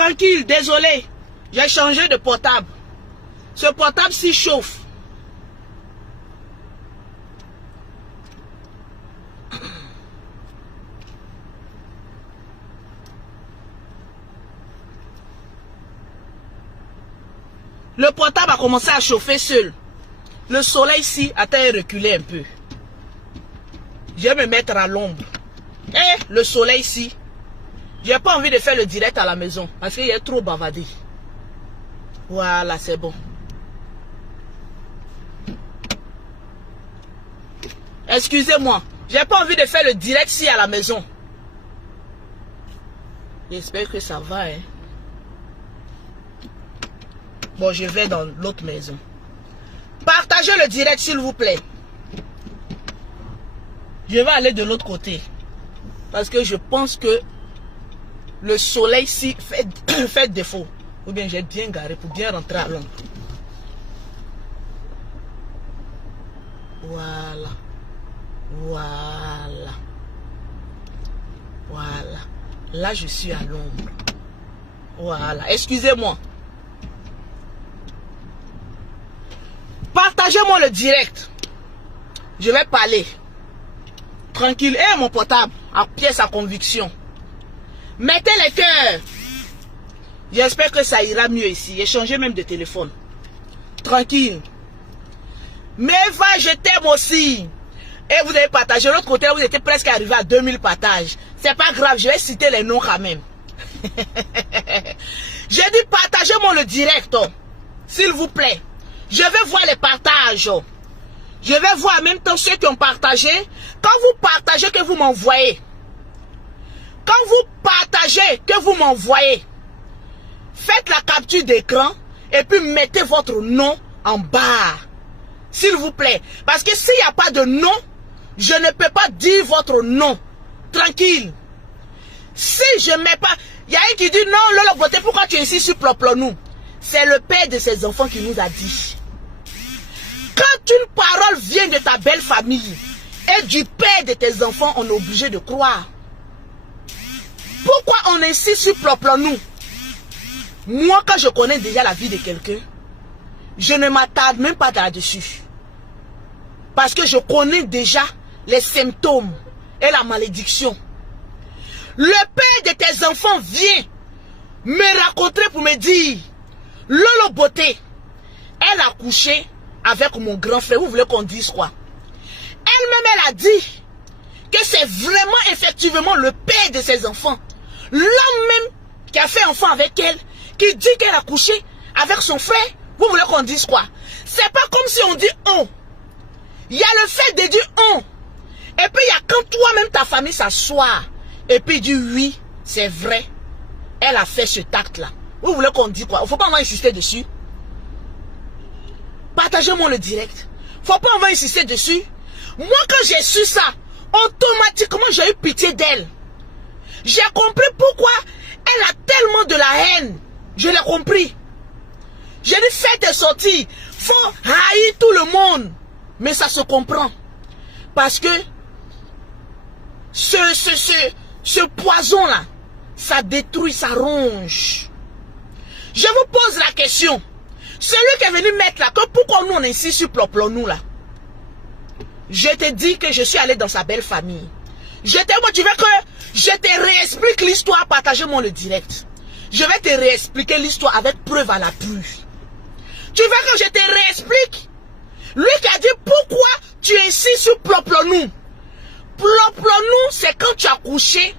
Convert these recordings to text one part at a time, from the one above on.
Tranquille, désolé. J'ai changé de portable. Ce portable-ci chauffe. Le portable a commencé à chauffer seul. Le soleil ici a reculé un peu. Je vais me mettre à l'ombre. Et le soleil ici, j'ai pas envie de faire le direct à la maison parce qu'il est trop bavardé. Voilà, c'est bon. Excusez-moi, j'ai pas envie de faire le direct ici à la maison. J'espère que ça va, hein. Bon, je vais dans l'autre maison. Partagez le direct, s'il vous plaît. Je vais aller de l'autre côté. Parce que je pense que le soleil ici fait défaut. Ou bien j'ai bien garé pour bien rentrer à l'ombre. Voilà. Voilà. Voilà. Là, je suis à l'ombre. Voilà. Excusez-moi. Partagez-moi le direct. Je vais parler. Tranquille. Et mon portable, à pièce à conviction. Mettez les cœurs. J'espère que ça ira mieux ici. J'ai changé même de téléphone. Tranquille. Mais va, je t'aime aussi. Et vous avez partagé. De l'autre côté, vous étiez presque arrivé à 2000 partages. C'est pas grave, je vais citer les noms quand même. J'ai dit partagez-moi le direct. S'il vous plaît. Je vais voir les partages. Je vais voir en même temps ceux qui ont partagé. Quand vous partagez, que vous m'envoyez. Quand vous partagez, que vous m'envoyez. Faites la capture d'écran et puis mettez votre nom en bas. S'il vous plaît. Parce que s'il n'y a pas de nom, je ne peux pas dire votre nom. Tranquille. Si je ne mets pas... Il y a un qui dit non, Lolo Beauté, pourquoi tu es ici sur Ploplonou? C'est le père de ses enfants qui nous a dit. Quand une parole vient de ta belle famille et du père de tes enfants, on est obligé de croire. Pourquoi on est ici sur Ploplonou? Moi, quand je connais déjà la vie de quelqu'un, je ne m'attarde même pas là-dessus. Parce que je connais déjà les symptômes et la malédiction. Le père de tes enfants vient me raconter pour me dire, Lolo Beauté, elle a couché avec mon grand frère. Vous voulez qu'on dise quoi? Elle-même, elle a dit que c'est vraiment effectivement le père de ses enfants. L'homme même qui a fait enfant avec elle, qui dit qu'elle a couché avec son frère. Vous voulez qu'on dise quoi? C'est pas comme si on dit on. Il y a le fait de dire on. Et puis il y a quand toi-même ta famille s'assoit et puis dit oui, c'est vrai. Elle a fait ce acte-là. Vous voulez qu'on dise quoi? Il ne faut pas insister dessus. Partagez-moi le direct. Faut pas on va insister dessus. Moi, quand j'ai su ça, automatiquement, j'ai eu pitié d'elle. J'ai compris pourquoi elle a tellement de la haine. Je l'ai compris. J'ai dit, faites tes sorties. Faut haïr tout le monde. Mais ça se comprend. Parce que ce poison-là, ça détruit, ça ronge. Je vous pose la question. Celui qui est venu mettre là, que pourquoi nous on est ici sur Ploplonou là? Je te dis que je suis allé dans sa belle famille. Tu veux que je te réexplique l'histoire? Partagez-moi le direct. Je vais te réexpliquer l'histoire avec preuve à l'appui. Tu veux que je te réexplique? Lui qui a dit pourquoi tu es ici sur Ploplonou. Ploplonou, c'est quand tu as couché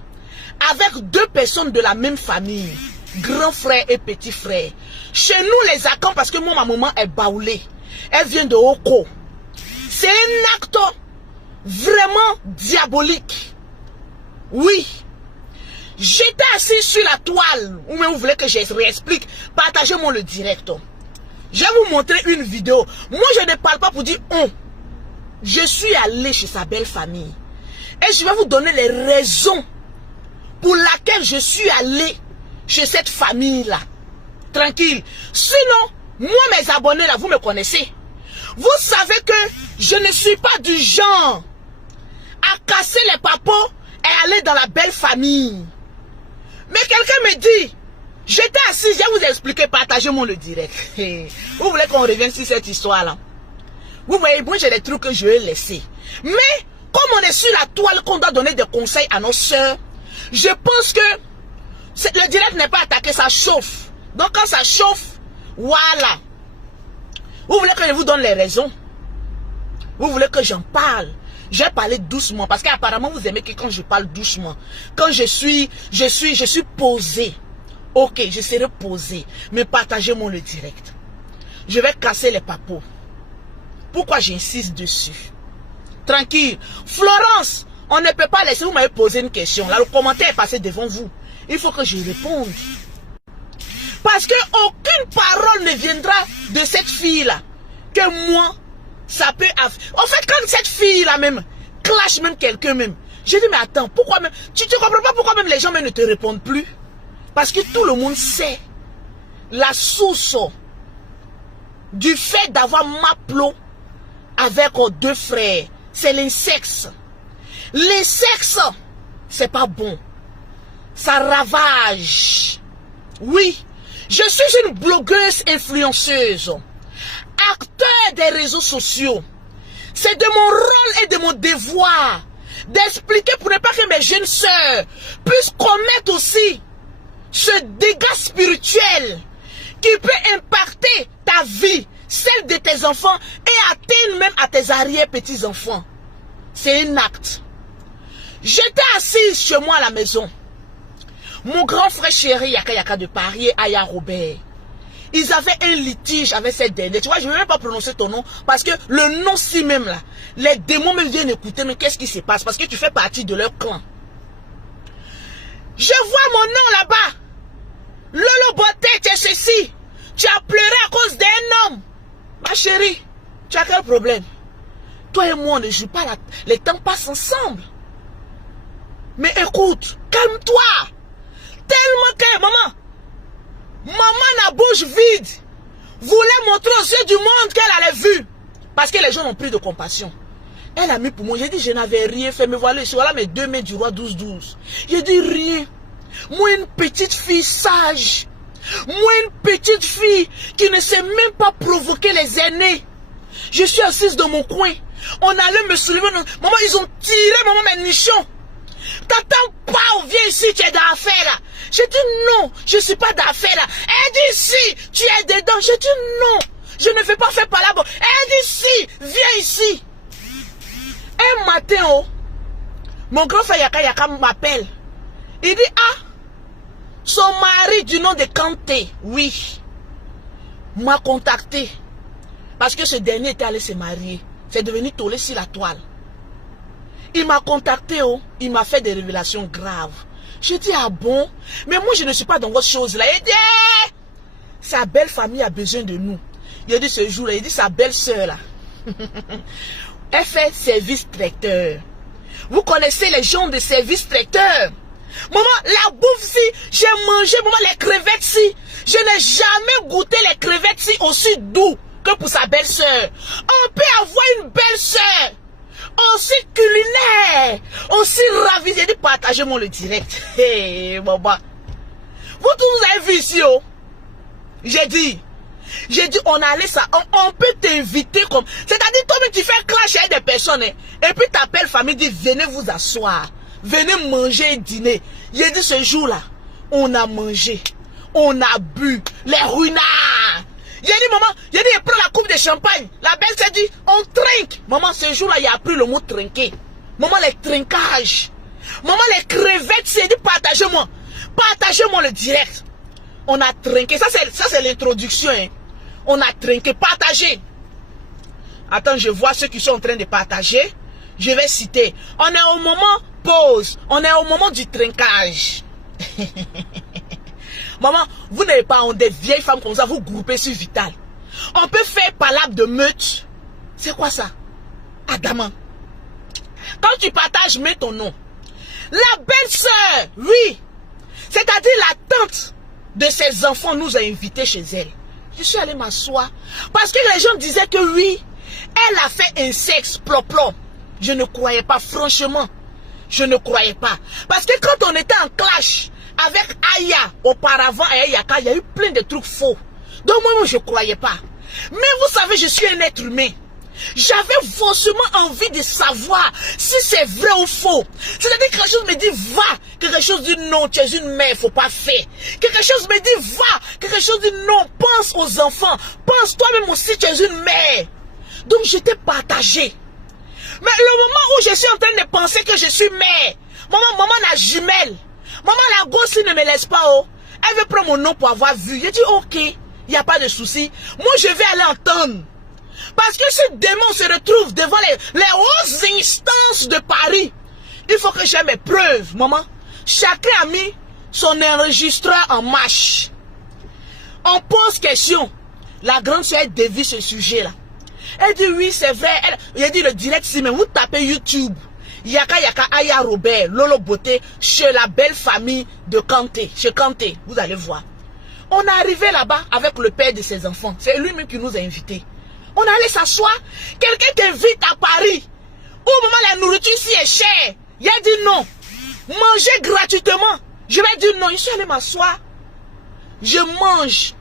avec deux personnes de la même famille. Grand frère et petit frère. Chez nous les Akans, parce que moi ma maman est baoulée. Elle vient de Oko. C'est un acte vraiment diabolique. Oui. J'étais assis sur la toile. Ou même vous voulez que je réexplique? Partagez-moi le direct. Je vais vous montrer une vidéo. Moi je ne parle pas pour dire on. Je suis allé chez sa belle famille. Et je vais vous donner les raisons pour lesquelles je suis allé chez cette famille-là. Tranquille. Sinon, moi mes abonnés là, vous me connaissez. Vous savez que je ne suis pas du genre à casser les papeaux et aller dans la belle famille. Mais quelqu'un me dit, J'étais assise, je vous ai expliqué, partagez-moi le direct. Vous voulez qu'on revienne sur cette histoire-là? Vous voyez, moi j'ai des trucs que je vais laisser. Mais, comme on est sur la toile, qu'on doit donner des conseils à nos soeurs, je pense que le direct n'est pas attaqué, ça chauffe. Donc quand ça chauffe, voilà. Vous voulez que je vous donne les raisons? Vous voulez que j'en parle? Je vais parler doucement, parce qu'apparemment vous aimez que quand je parle doucement, quand je suis posé. Ok, je serai posé, mais partagez-moi le direct. Je vais casser les papos. Pourquoi j'insiste dessus? Tranquille. Florence, on ne peut pas laisser, vous m'avez posé une question. Là, le commentaire est passé devant vous. Il faut que je réponde. Parce que aucune parole ne viendra de cette fille-là. Que moi, ça peut... En fait, quand cette fille-là même clash même quelqu'un même, je dis mais attends, pourquoi même... Tu ne comprends pas pourquoi même les gens même ne te répondent plus? Parce que tout le monde sait la source du fait d'avoir Maplo avec deux frères. C'est l'insexe. L'insexe, c'est pas bon. Ça ravage. Oui, je suis une blogueuse influenceuse, acteur des réseaux sociaux. C'est de mon rôle et de mon devoir d'expliquer pour ne pas que mes jeunes sœurs puissent commettre aussi ce dégât spirituel qui peut impacter ta vie, celle de tes enfants et atteindre même à tes arrière-petits-enfants. C'est un acte. J'étais assise chez moi à la maison. Mon grand frère chéri Yaka de Paris et Aya Robert, ils avaient un litige avec cette dernière. Tu vois, je ne vais même pas prononcer ton nom parce que le nom si même là, les démons me viennent écouter, mais qu'est-ce qui se passe? Parce que tu fais partie de leur clan. Je vois mon nom là-bas. Lolo Boté, tu es ceci. Tu as pleuré à cause d'un homme. Ma chérie, tu as quel problème? Toi et moi, on ne joue pas, les temps passent ensemble. Mais écoute, calme-toi. Tellement que maman la bouche vide, voulait montrer aux yeux du monde qu'elle avait vu. Parce que les gens ont pris de compassion. Elle a mis pour moi, j'ai dit je n'avais rien fait, mais voilà mes 2 mains du roi 12-12. J'ai dit rien. Moi une petite fille sage. Moi une petite fille qui ne sait même pas provoquer les aînés. Je suis assise dans mon coin. On allait me soulever. Maman, ils ont tiré maman mes nichons. T'attends pas, viens ici, tu es dans l'affaire là. J'ai dit non, je ne suis pas d'affaire là. Elle dit si, tu es dedans. J'ai dit non, je ne fais pas faire par là-bas. Elle dit si, viens ici. Un matin, oh, mon grand frère Yaka m'appelle. Il dit ah, son mari du nom de Kanté, oui, m'a contacté. Parce que ce dernier était allé se marier. C'est devenu tollé sur la toile. Il m'a contacté, oh, il m'a fait des révélations graves. J'ai dit, ah bon? Mais moi, je ne suis pas dans votre chose là. Il dit, sa belle famille a besoin de nous. Il a dit ce jour-là, il dit, sa belle-sœur là. Elle fait service traiteur. Vous connaissez les gens de service traiteur? Maman, la bouffe si, j'ai mangé, maman, les crevettes si. Je n'ai jamais goûté les crevettes si aussi doux que pour sa belle-sœur. On peut avoir une belle-sœur aussi culinaire, aussi ravie. J'ai dit, partagez-moi le direct. Hey, maman. Vous tous vous avez vu ici, oh. J'ai dit, on allait ça, on peut t'inviter comme... C'est-à-dire, toi-même, tu fais clash avec des personnes, hein, et puis t'appelles famille, dit, venez vous asseoir, venez manger et dîner. J'ai dit, ce jour-là, on a mangé, on a bu, les ruinards. J'ai dit, maman, j'ai dit, prends la coupe de champagne. La belle s'est dit, on trinque. Maman, ce jour-là, il a appris le mot trinquer. Maman, les trinquages. Maman, les crevettes, c'est dit, partagez-moi. Partagez-moi le direct. On a trinqué. Ça, c'est l'introduction. Hein. On a trinqué. Partagez. Attends, je vois ceux qui sont en train de partager. Je vais citer. On est au moment pause. On est au moment du trinquage. Maman, vous n'avez pas des vieilles femmes comme ça, vous groupez sur Vital. On peut faire palabre de meute. C'est quoi ça? Adamant. Quand tu partages, mets ton nom. La belle-sœur, oui. C'est-à-dire la tante de ses enfants nous a invités chez elle. Je suis allée m'asseoir. Parce que les gens disaient que oui, elle a fait un sexe plop-plop. Je ne croyais pas, franchement. Je ne croyais pas. Parce que quand on était en clash, avec Aya, auparavant, Aya Yaka, il y a eu plein de trucs faux. Donc moi, je ne croyais pas. Mais vous savez, je suis un être humain. J'avais forcément envie de savoir si c'est vrai ou faux. C'est-à-dire que quelque chose me dit va, quelque chose dit non, tu es une mère, il ne faut pas faire. Quelque chose me dit va, quelque chose dit non, pense aux enfants, pense toi-même aussi, tu es une mère. Donc j'étais partagée. Mais le moment où je suis en train de penser que je suis mère, maman la jumelle, maman la gosse ne me laisse pas, oh. Elle veut prendre mon nom pour avoir vu. J'ai dit ok, il n'y a pas de souci. Moi je vais aller entendre. Parce que ce démon se retrouve devant les hautes instances de Paris. Il faut que j'aie mes preuves, maman. Chacun a mis son enregistreur en marche. On pose question. La grande soeur dévie ce sujet-là. Elle dit oui, c'est vrai. Elle dit le direct ici, mais vous tapez YouTube. Yaka Yaka Aya Robert, Lolo Beauté, chez la belle famille de Kanté. Chez Kanté, vous allez voir. On est arrivé là-bas avec le père de ses enfants. C'est lui-même qui nous a invités. On allait s'asseoir. Quelqu'un t'invite à Paris. Au moment la nourriture ici est chère. Il a dit non. Manger gratuitement. Je vais dire non. Je suis allé m'asseoir. Je mange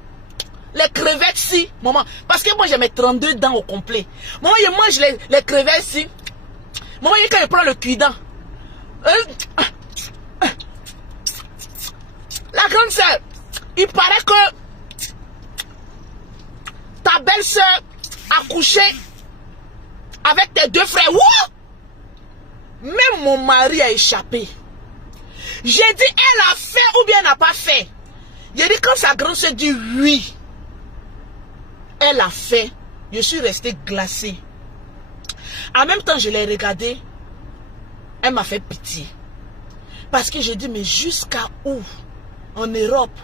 les crevettes ici. Maman. Parce que moi j'ai mes 32 dents au complet. Maman, je mange les crevettes ici. Maman, quand je prends le cuidant. La grande sœur. Il paraît que ta belle-sœur accouché avec tes deux frères. Wouh! Même mon mari a échappé. J'ai dit, elle a fait ou bien elle n'a pas fait. J'ai dit, quand sa grande soeur dit oui, elle a fait, je suis resté glacé. En même temps, je l'ai regardé. Elle m'a fait pitié. Parce que j'ai dit, mais jusqu'à où? En Europe,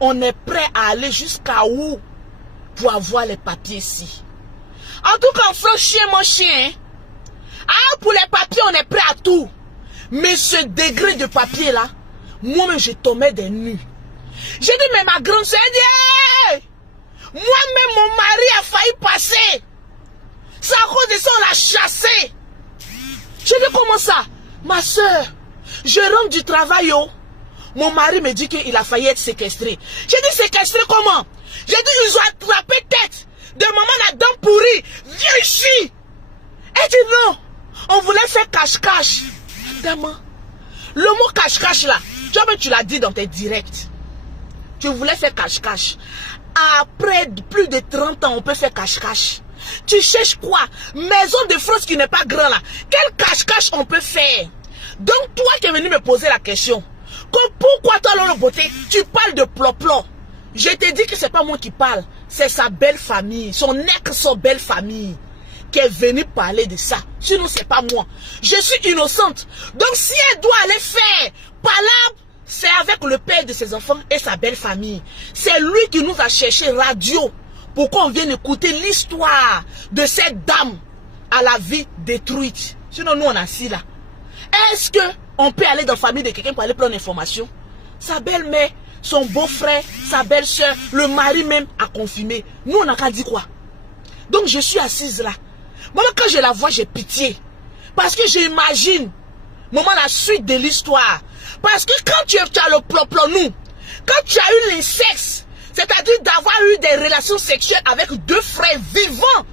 on est prêt à aller jusqu'à où pour avoir les papiers ici? En tout cas, frère, chien, mon chien. Ah, pour les papiers, on est prêt à tout. Mais ce degré de papier là, moi-même, je tombais des nues. J'ai dit, mais ma grande soeur, elle dit, hey! Moi-même, mon mari a failli passer. C'est à cause de ça, on l'a chassé. J'ai dit, comment ça? Ma soeur, je rentre du travail, oh. Mon mari me dit qu'il a failli être séquestré. J'ai dit, séquestré comment? J'ai dit, ils ont attrapé tête de maman la dent pourrie. Viens ici. Elle dit non. On voulait faire cache-cache. Demain, le mot cache-cache là, tu l'as dit dans tes directs. Tu voulais faire cache-cache. Après plus de 30 ans, on peut faire cache-cache. Tu cherches quoi? Maison de France qui n'est pas grand là. Quel cache-cache on peut faire? Donc toi qui es venu me poser la question, que pourquoi toi Lolo Beauté, tu parles de plop-plop? Je te dis que c'est pas moi qui parle, c'est sa belle famille, son ex-belle famille qui est venue parler de ça. Sinon c'est pas moi. Je suis innocente. Donc si elle doit aller faire palabre, c'est avec le père de ses enfants et sa belle famille. C'est lui qui nous a cherché radio pour qu'on vienne écouter l'histoire de cette dame à la vie détruite. Sinon nous on est assis là. Est-ce que on peut aller dans la famille de quelqu'un pour aller prendre l'information? Sa belle-mère, son beau-frère, sa belle-soeur, le mari même a confirmé. Nous, on n'a qu'à dire quoi? Donc, je suis assise là. Moi, quand je la vois, j'ai pitié. Parce que j'imagine, maman, la suite de l'histoire. Parce que quand tu as le plop-plop, quand tu as eu l'incexe, c'est-à-dire d'avoir eu des relations sexuelles avec deux frères vivants,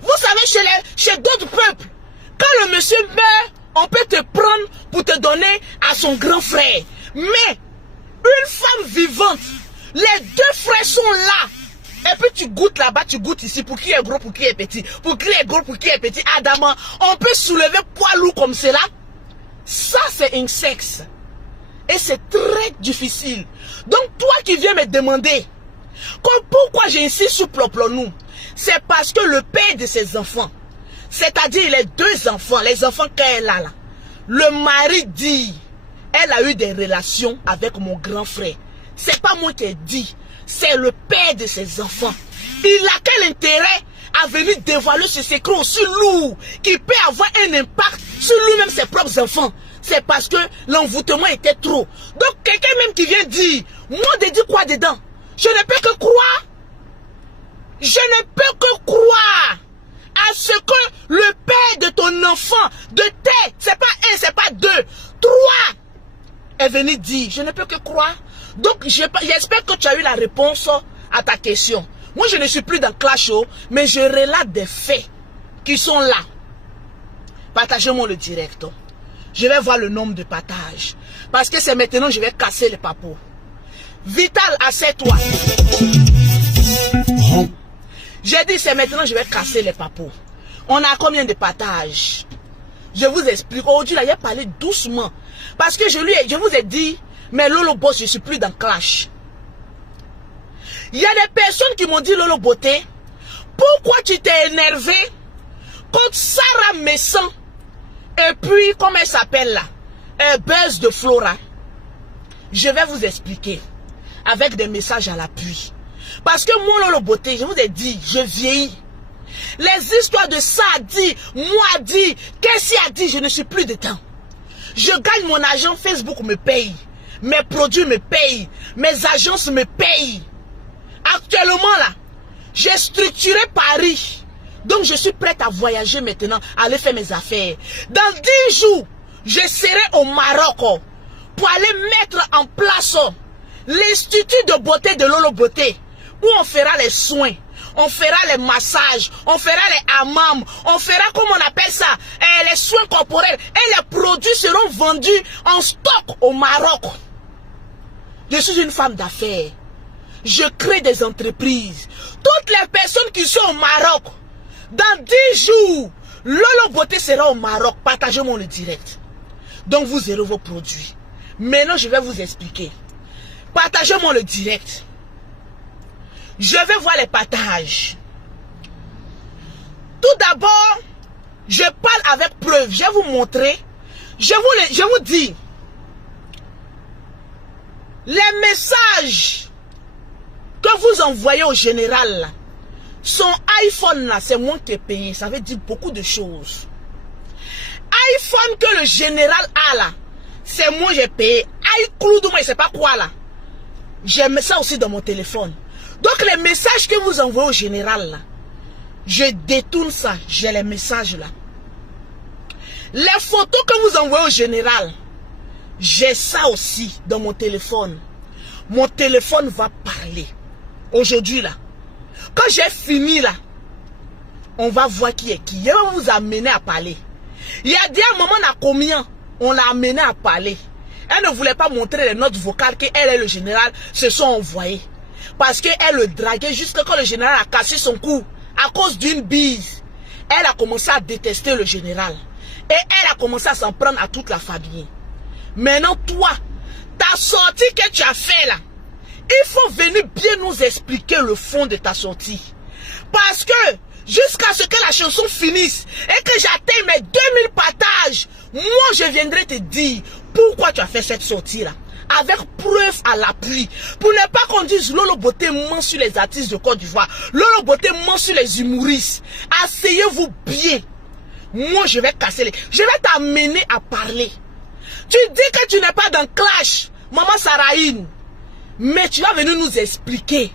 vous savez, chez d'autres peuples, quand le monsieur meurt, on peut te prendre pour te donner à son grand frère. Mais une femme vivante, les deux frères sont là. Et puis tu goûtes là-bas, tu goûtes ici. Pour qui est gros, pour qui est petit. Pour qui est gros, pour qui est petit. Adamant, on peut soulever poids lourd comme cela. Ça, c'est un sexe. Et c'est très difficile. Donc toi qui viens me demander pourquoi j'insiste sur Ploplonou, c'est parce que le père de ses enfants, c'est-à-dire les deux enfants, les enfants qu'elle a là, le mari dit, elle a eu des relations avec mon grand frère. C'est pas moi qui ai dit, c'est le père de ses enfants. Il a quel intérêt à venir dévoiler ce secret aussi lourd qui peut avoir un impact sur lui-même, ses propres enfants? C'est parce que l'envoûtement était trop. Donc quelqu'un même qui vient dire, moi de dire quoi dedans? Je ne peux que croire. Je ne peux que croire à ce que le père de ton enfant, de tes, c'est pas un, c'est pas deux, trois, est venu dire. Je ne peux que croire. Donc, j'espère que tu as eu la réponse à ta question. Moi, je ne suis plus dans Clash, mais je relate des faits qui sont là. Partagez-moi le direct. Je vais voir le nombre de partages. Parce que c'est maintenant que je vais casser les papos. Vital, assieds-toi. J'ai dit, c'est maintenant que je vais casser les papos. On a combien de partages? Je vous explique. Aujourd'hui, là, il a parlé doucement. Parce que je vous ai dit, mais Lolo Boss, je ne suis plus dans Clash. Il y a des personnes qui m'ont dit, Lolo Beauté, pourquoi tu t'es énervé contre Sarah Messan et puis, comment elle s'appelle là, Buzz de Flora? Je vais vous expliquer avec des messages à l'appui. Parce que moi, Lolo Beauté, je vous ai dit, je vieillis. Les histoires de ça a dit, moi a dit, qu'est-ce qu'il a dit, je ne suis plus dedans. Je gagne mon argent, Facebook me paye. Mes produits me payent. Mes agences me payent. Actuellement là, j'ai structuré Paris. Donc je suis prête à voyager maintenant, à aller faire mes affaires. Dans 10 jours, je serai au Maroc pour aller mettre en place l'institut de beauté de Lolo Beauté, où on fera les soins, on fera les massages, on fera les hammams, on fera, comme on appelle ça, les soins corporels. Et les produits seront vendus en stock au Maroc. Je suis une femme d'affaires. Je crée des entreprises. Toutes les personnes qui sont au Maroc, dans 10 jours, Lolo Beauté sera au Maroc. Partagez-moi le direct. Donc vous aurez vos produits. Maintenant, je vais vous expliquer. Partagez-moi le direct. Je vais voir les partages. Tout d'abord, je parle avec preuve. Je vais vous montrer. Je vous dis. Les messages que vous envoyez au général là, son iPhone là, c'est moi qui ai payé. Ça veut dire beaucoup de choses. iPhone que le général a là, c'est moi j'ai payé. iCloud, moi je sais pas quoi là. J'ai mis ça aussi dans mon téléphone. Donc les messages que vous envoyez au général là, je détourne ça. J'ai les messages là. Les photos que vous envoyez au général, j'ai ça aussi dans mon téléphone. Mon téléphone va parler. Aujourd'hui là, quand j'ai fini là, on va voir qui est qui. Je vais vous amener à parler. Il y a des moments à combien on l'a amené à parler. Elle ne voulait pas montrer les notes vocales qu'elle et le général se sont envoyés. Parce qu'elle le draguait jusqu'à quand le général a cassé son cou à cause d'une bise. Elle a commencé à détester le général. Et elle a commencé à s'en prendre à toute la famille. Maintenant, toi, ta sortie que tu as fait là, il faut venir bien nous expliquer le fond de ta sortie. Parce que, jusqu'à ce que la chanson finisse et que j'atteigne mes 2000 partages, moi je viendrai te dire pourquoi tu as fait cette sortie là. Avec preuve à l'appui. Pour ne pas qu'on dise Lolo Beauté ment sur les artistes de Côte d'Ivoire. Lolo Beauté ment sur les humoristes. Asseyez-vous bien. Moi je vais casser les... Je vais t'amener à parler. Tu dis que tu n'es pas dans Clash, Maman Sarahine. Mais tu vas venir nous expliquer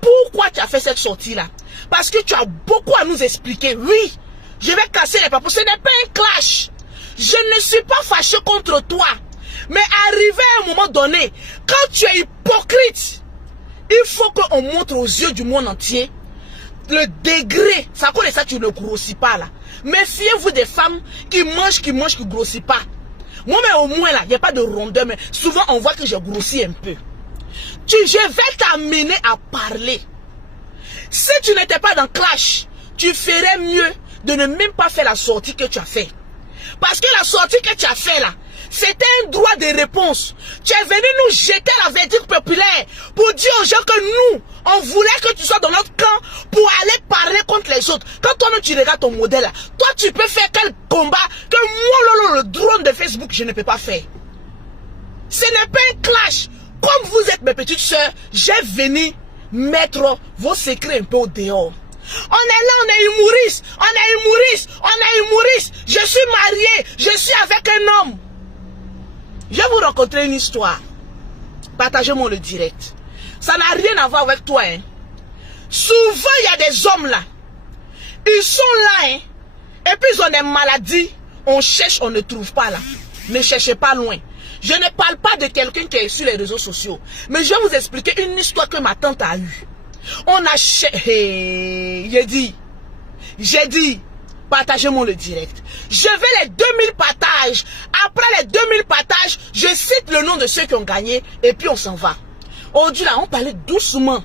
pourquoi tu as fait cette sortie-là. Parce que tu as beaucoup à nous expliquer. Oui, je vais casser les papos. Ce n'est pas un clash. Je ne suis pas fâché contre toi. Mais arrivé à un moment donné, quand tu es hypocrite, il faut qu'on montre aux yeux du monde entier le degré. Ça connaît ça, tu ne grossis pas là. Méfiez-vous des femmes qui mangent, qui grossissent pas. Moi, mais au moins là, il n'y a pas de rondeur. Mais souvent, on voit que j'ai grossi un peu. Je vais t'amener à parler. Si tu n'étais pas dans Clash, tu ferais mieux de ne même pas faire la sortie que tu as fait. Parce que la sortie que tu as fait là, c'était un droit de réponse. Tu es venu nous jeter la verdict populaire pour dire aux gens que nous, on voulait que tu sois dans notre camp pour aller parler contre les autres. Quand toi-même tu regardes ton modèle là, toi tu peux faire quel combat que moi, le drone de Facebook, je ne peux pas faire. Ce n'est pas un clash. Comme vous êtes mes petites soeurs, j'ai venu mettre vos secrets un peu au dehors. On est là, on est humoriste, on est humoriste, on est humoriste. Je suis marié, je suis avec un homme. Je vais vous raconter une histoire. Partagez-moi le direct. Ça n'a rien à voir avec toi. Hein. Souvent, il y a des hommes là. Ils sont là. Hein. Et puis, ils ont des maladies. On cherche, on ne trouve pas là. Ne cherchez pas loin. Je ne parle pas de quelqu'un qui est sur les réseaux sociaux. Mais je vais vous expliquer une histoire que ma tante a eue. On a... J'ai dit, partagez-moi le direct. Je veux les 2000 partages. Après les 2000 partages, je cite le nom de ceux qui ont gagné et puis on s'en va. Aujourd'hui, là, on parlait doucement.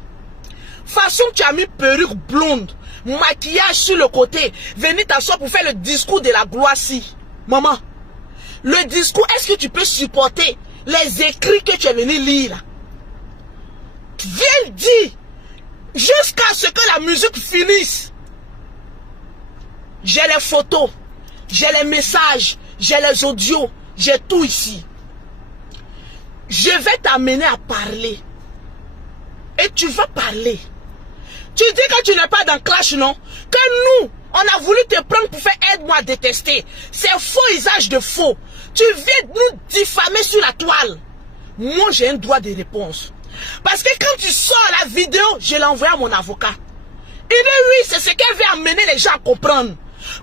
Façon, tu as mis perruque blonde, maquillage sur le côté, venir t'asseoir pour faire le discours de la gloire si. Maman, le discours, est-ce que tu peux supporter les écrits que tu es venu lire là? Viens dire, jusqu'à ce que la musique finisse. J'ai les photos, j'ai les messages, j'ai les audios, j'ai tout ici. Je vais t'amener à parler. Et tu vas parler. Tu dis que tu n'es pas dans clash, non? Que nous, on a voulu te prendre pour faire aide-moi à détester. C'est faux usage de faux. Tu viens nous diffamer sur la toile. Moi, j'ai un droit de réponse. Parce que quand tu sors la vidéo, je l'ai envoyé à mon avocat. Il dit oui, c'est ce qu'elle veut amener les gens à comprendre.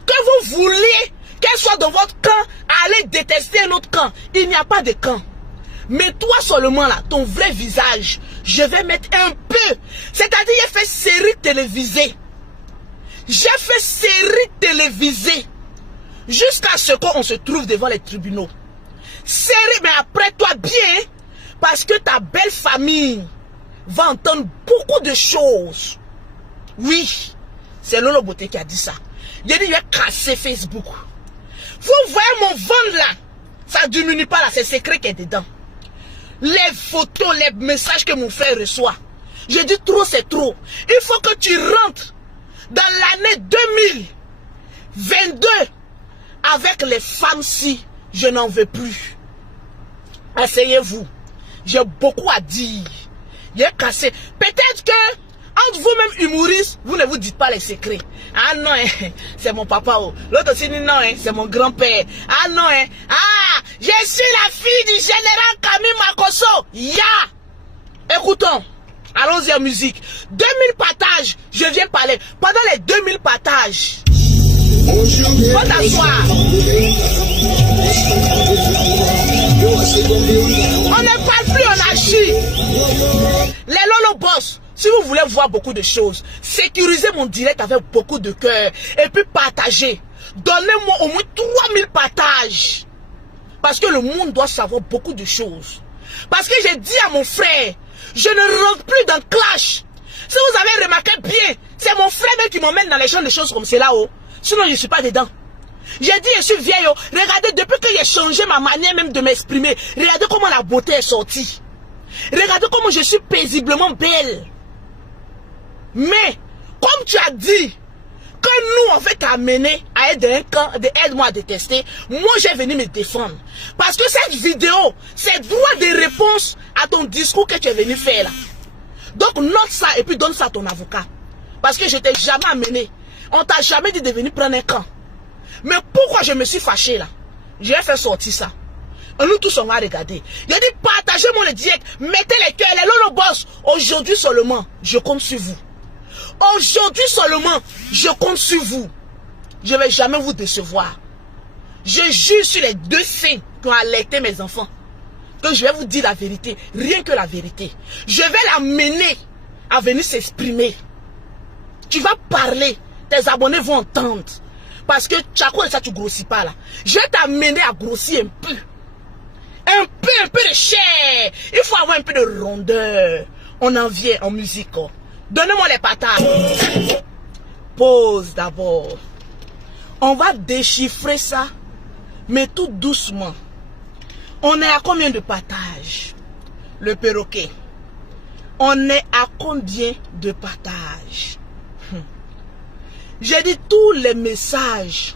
Que vous vouliez qu'elle soit dans votre camp, aller détester un autre camp. Il n'y a pas de camp. Mais toi seulement là, ton vrai visage, je vais mettre un peu. C'est-à-dire, j'ai fait série télévisée. J'ai fait série télévisée. Jusqu'à ce qu'on se trouve devant les tribunaux. Série, mais après toi bien. Parce que ta belle famille va entendre beaucoup de choses. Oui, c'est Lolo Beauté qui a dit ça. Il a dit, il va casser Facebook. Vous voyez mon ventre là. Ça ne diminue pas là, c'est secret qui est dedans. Les photos, les messages que mon frère reçoit. Je dis trop, c'est trop. Il faut que tu rentres dans l'année 2022 avec les femmes-ci. Je n'en veux plus. Asseyez-vous. J'ai beaucoup à dire. Il est cassé. Peut-être que entre vous-même humoristes, vous ne vous dites pas les secrets. Ah non, hein, c'est mon papa. Oh. L'autre aussi dit non, hein, c'est mon grand-père. Ah non, hein, ah, je suis la fille du général Camille Makosso. Ya! Écoutons. Allons-y en musique. 2000 partages, je viens parler. Pendant les 2000 partages, faut t'asseoir. On ne parle plus, on agit. Les Lolo Boss, si vous voulez voir beaucoup de choses, sécurisez mon direct avec beaucoup de cœur. Et puis partagez. Donnez-moi au moins 3000 partages. Parce que le monde doit savoir beaucoup de choses. Parce que j'ai dit à mon frère, je ne rentre plus dans le clash. Si vous avez remarqué bien, c'est mon frère même qui m'emmène dans les champs de choses comme cela. Oh. Sinon, je ne suis pas dedans. J'ai dit, je suis vieille. Oh. Regardez, depuis que j'ai changé ma manière même de m'exprimer, regardez comment la beauté est sortie. Regardez comment je suis paisiblement belle. Mais, comme tu as dit, que nous, on veut t'amener à être dans un camp de aide-moi à détester, moi, j'ai venu me défendre. Parce que cette vidéo, c'est droit de réponse à ton discours que tu es venu faire là. Donc, note ça et puis donne ça à ton avocat. Parce que je t'ai jamais amené. On t'a jamais dit de venir prendre un camp. Mais pourquoi je me suis fâché là? J'ai fait sortir ça. Et nous tous on va regarder. Il a dit partagez-moi le direct, mettez les cœurs, les Lolo Boss. Aujourd'hui seulement, je compte sur vous. Aujourd'hui seulement, je compte sur vous. Je ne vais jamais vous décevoir. Je jure sur les deux saints qui ont allaité mes enfants que je vais vous dire la vérité, rien que la vérité. Je vais l'amener à venir s'exprimer. Tu vas parler, tes abonnés vont entendre. Parce que Tchako et ça tu grossis pas là. Je vais t'amener à grossir un peu. Un peu de chair. Il faut avoir un peu de rondeur. On en vient en musique. Oh. Donnez-moi les patates. Pause d'abord. On va déchiffrer ça, mais tout doucement. On est à combien de partages? Le perroquet. On est à combien de partages? J'ai dit tous les messages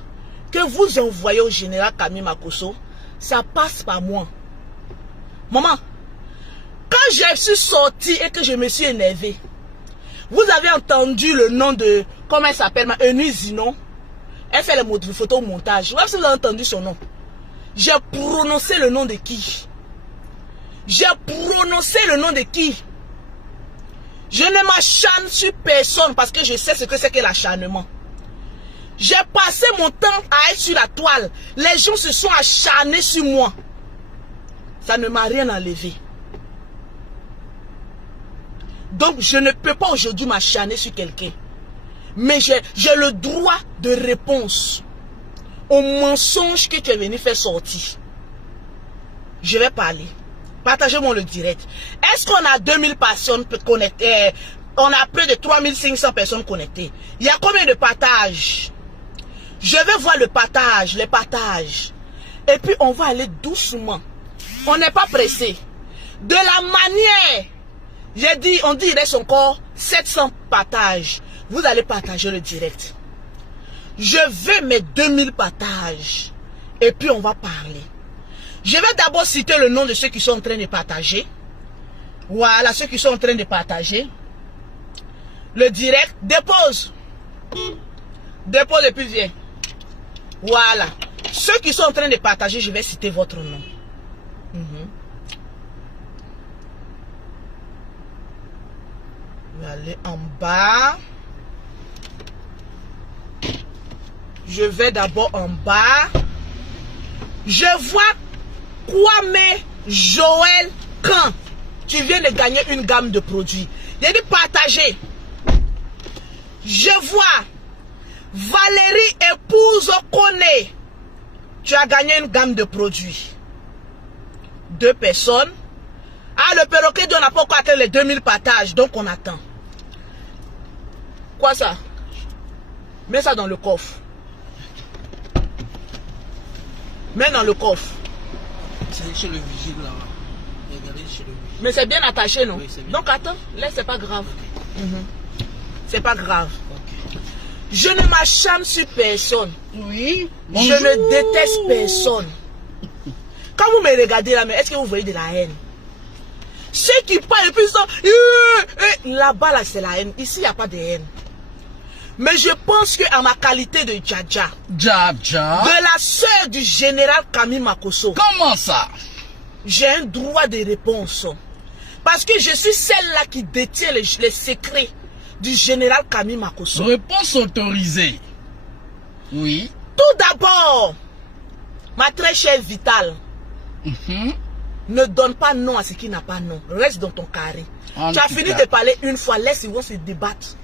que vous envoyez au général Camille Makosso, ça passe par moi. Maman, quand je suis sortie et que je me suis énervée, vous avez entendu le nom de, comment elle s'appelle, Eunice Zinon. Elle fait les photos au montage. Même si vous avez entendu son nom. J'ai prononcé le nom de qui? J'ai prononcé le nom de qui? Je ne m'acharne sur personne parce que je sais ce que c'est que l'acharnement. J'ai passé mon temps à être sur la toile. Les gens se sont acharnés sur moi. Ça ne m'a rien enlevé. Donc, je ne peux pas aujourd'hui m'acharner sur quelqu'un. Mais j'ai le droit de réponse au mensonge que tu es venu faire sortir. Je vais parler. Partagez-moi le direct. Est-ce qu'on a 2000 personnes connectées? On a plus de 3500 personnes connectées. Il y a combien de partages? Je vais voir le partage, les partages. Et puis, on va aller doucement. On n'est pas pressé. De la manière, j'ai dit, on dit il reste encore 700 partages. Vous allez partager le direct. Je veux mes 2000 partages. Et puis, on va parler. Je vais d'abord citer le nom de ceux qui sont en train de partager. Voilà, ceux qui sont en train de partager. Le direct, dépose. Dépose et puis viens. Voilà. Ceux qui sont en train de partager, je vais citer votre nom. Je vais aller en bas. Je vais d'abord en bas. Je vois Kwame Joël Kan. Tu viens de gagner une gamme de produits. Il a dit partager. Je vois Valérie épouse Koné. Tu as gagné une gamme de produits. 2 personnes. Ah, le perroquet dit on n'a pas encore atteint les 2000 partages. Donc on attend. Quoi ça? Mets ça dans le coffre. Mets dans le coffre. C'est chez le vigile là-bas. Regardez chez le vigile. Mais c'est bien attaché, non? Oui, c'est bien. Donc attends, laisse, c'est pas grave. Okay. C'est pas grave. Okay. Je ne m'acharne sur personne. Oui. Je ne déteste personne. Quand vous me regardez là, mais est-ce que vous voyez de la haine? Ceux qui parlent et puis ça, là-bas là c'est la haine. Ici il n'y a pas de haine. Mais je pense qu'à ma qualité de Djadja, de la sœur du général Camille Makosso, comment ça? J'ai un droit de réponse. Parce que je suis celle-là qui détient les secrets du général Camille Makosso. Réponse autorisée. Oui. Tout d'abord, ma très chère Vitale, ne donne pas nom à ce qui n'a pas nom. Reste dans ton carré. Tu as fini de parler une fois, laisse ils vont se débattre.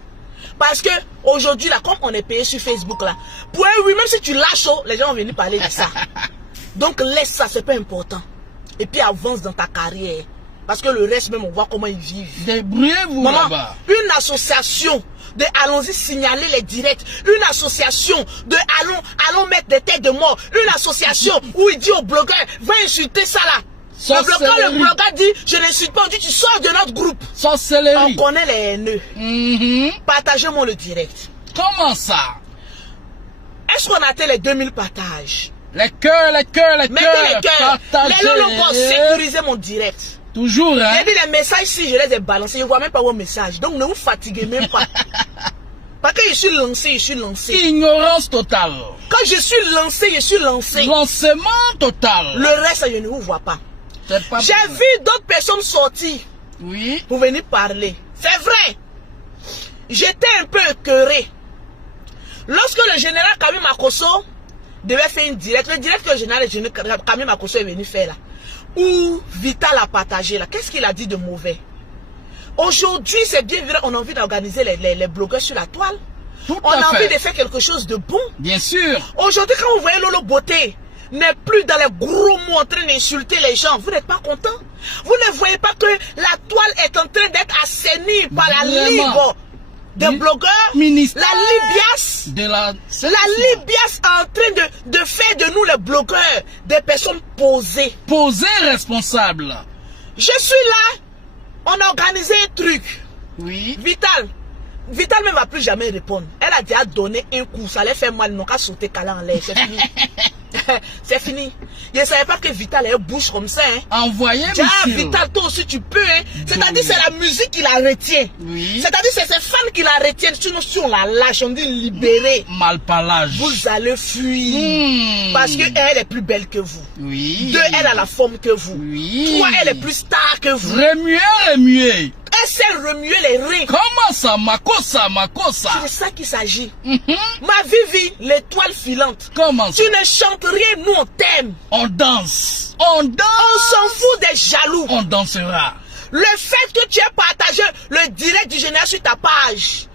Parce que aujourd'hui, là, comme on est payé sur Facebook, là, pour oui, même si tu lâches, les gens vont venir parler de ça. Donc laisse ça, c'est pas important. Et puis avance dans ta carrière. Parce que le reste même, on voit comment ils vivent. Débrouillez-vous là-bas. Une association de allons-y signaler les directs. Une association de allons mettre des têtes de mort. Une association où il dit au blogueur, va insulter ça là. Le blogueur dit, je n'insulte pas, on dit, tu sors de notre groupe. On connaît les haineux. Partagez-moi le direct. Comment ça? Est-ce qu'on a atteint les 2000 partages? Les cœurs. Mettez les cœurs. Les logos, sécurisez mon direct. Toujours, hein? J'ai dit les messages, si je les ai balancés, je ne vois même pas vos messages. Donc ne vous fatiguez même pas. Parce que je suis lancé. Ignorance totale. Quand je suis lancé, je suis lancé. Lancement total. Le reste, je ne vous vois pas. J'ai vu d'autres personnes sortir. Oui. Pour venir parler. C'est vrai. J'étais un peu écœuré. Lorsque le général Camille Makosso devait faire une direct, le direct que le général Camille Makosso est venu faire là, où Vital a partagé là, qu'est-ce qu'il a dit de mauvais? Aujourd'hui, c'est bien vrai, on a envie d'organiser les blogueurs sur la toile. On a envie de faire quelque chose de bon. Bien sûr. Aujourd'hui, quand vous voyez Lolo Beauté n'est plus dans les gros mots en train d'insulter les gens, vous n'êtes pas content? Vous ne voyez pas que la toile est en train d'être assainie par la Ligue des blogueurs? La Libias Libias est en train de faire de nous les blogueurs des personnes posées. Posées responsables. Je suis là, on a organisé un truc. Oui. Vital ne va plus jamais répondre. Elle a déjà donné un coup, ça allait faire mal, non qu'à sauter câlin en l'air, c'est fini. C'est fini. Je ne savais pas que Vital est bouche comme ça. Hein. Envoyez Vital, toi aussi tu peux. Hein. C'est-à-dire c'est la musique qui la retient. Oui. C'est-à-dire c'est ses fans qui la retiennent. Sinon si on la lâche, on dit libérer. Malpalage. Vous allez fuir. Parce qu'elle est plus belle que vous. Oui. 2, elle a la forme que vous. Oui. 3, elle est plus star que vous. Remuez. Un seul remuer les reins. Comment ça, Makossa, C'est Makossa? de ça qu'il s'agit. Ma vie, l'étoile filante. Comment ça? Tu ne chantes rien, nous on t'aime. On danse. On danse. On s'en fout des jaloux. On dansera. Le fait que tu aies partagé le direct du général sur ta page.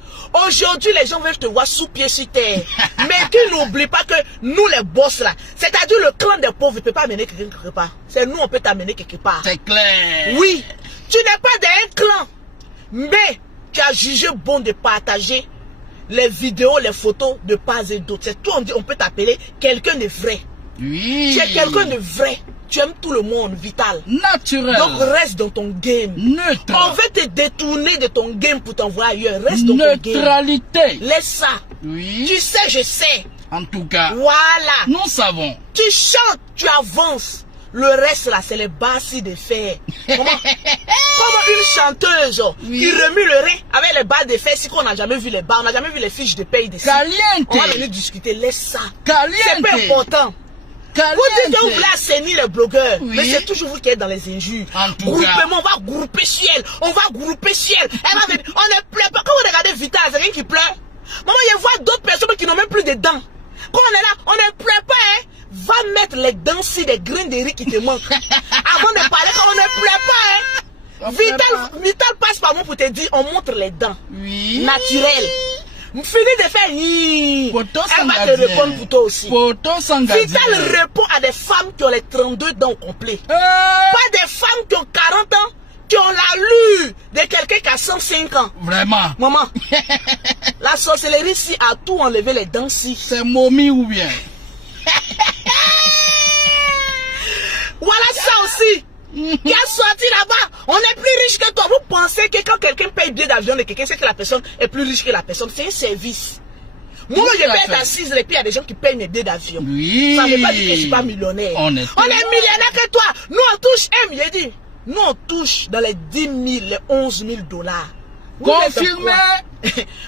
Aujourd'hui, les gens veulent te voir sous pied sur terre. Mais tu n'oublies pas que nous, les boss là, c'est-à-dire le clan des pauvres ne peut pas amener quelqu'un quelque part. C'est nous, on peut t'amener quelque part. C'est clair. Oui, tu n'es pas d'un clan. Mais tu as jugé bon de partager les vidéos, les photos de part et d'autre. C'est tout, on peut t'appeler quelqu'un de vrai. Oui. Tu es quelqu'un de vrai. Tu aimes tout le monde, Vital. Naturel. Donc reste dans ton game. Neutre. On veut te détourner de ton game pour t'envoyer ailleurs. Reste dans ton game. Neutralité. Laisse ça. Oui. Tu sais, je sais. En tout cas, Voilà. nous savons. Tu chantes, tu avances. Le reste là, c'est les basses de fer. Comment une chanteuse qui remue le rein avec les barres de fer, si on n'a jamais vu les barres, on n'a jamais vu les fiches de paye dessus. Caliente. On va venir discuter, laisse ça. Caliente. C'est pas important. Caliente. Vous dites que vous voulez assainir les blogueurs, Oui. mais c'est toujours vous qui êtes dans les injures. En tout Groupement, on va grouper sur elle. On va grouper sur elle. Elle va venir. On ne pleure pas. Quand vous regardez Vital, c'est rien qui pleure. Maman, je vois d'autres personnes qui n'ont même plus de dents. Quand on est là, on ne pleure pas, hein. Va mettre les dents sur des graines de riz qui te manquent. Avant de parler, quand on ne pleure pas, hein. Vital passe par moi pour te dire, on montre les dents. Oui. Naturelles. Finis de faire hi. Poto Elle va te s'engager. répondre pour toi aussi. Poto s'engager. Vital répond à des femmes qui ont les 32 dents au complet. Pas des femmes qui ont 40 ans, qui ont l'allure de quelqu'un qui a 105 ans. Vraiment. Maman, la sorcellerie si a tout enlevé les dents si. C'est momie ou bien? Voilà ça aussi. Qui a sorti là-bas. On est plus riche que toi. Vous pensez que quand quelqu'un paye billet d'avion de quelqu'un, c'est que la personne est plus riche que la personne. C'est un service. Moi, je vais être assise et puis il y a des gens qui payent mes billets d'avion. Oui. Ça ne veut pas dire que je ne suis pas millionnaire. On est millionnaire que toi. Nous, on touche j'ai dit. Nous, on touche dans les 10 000, les 11 000 dollars. Confirmé.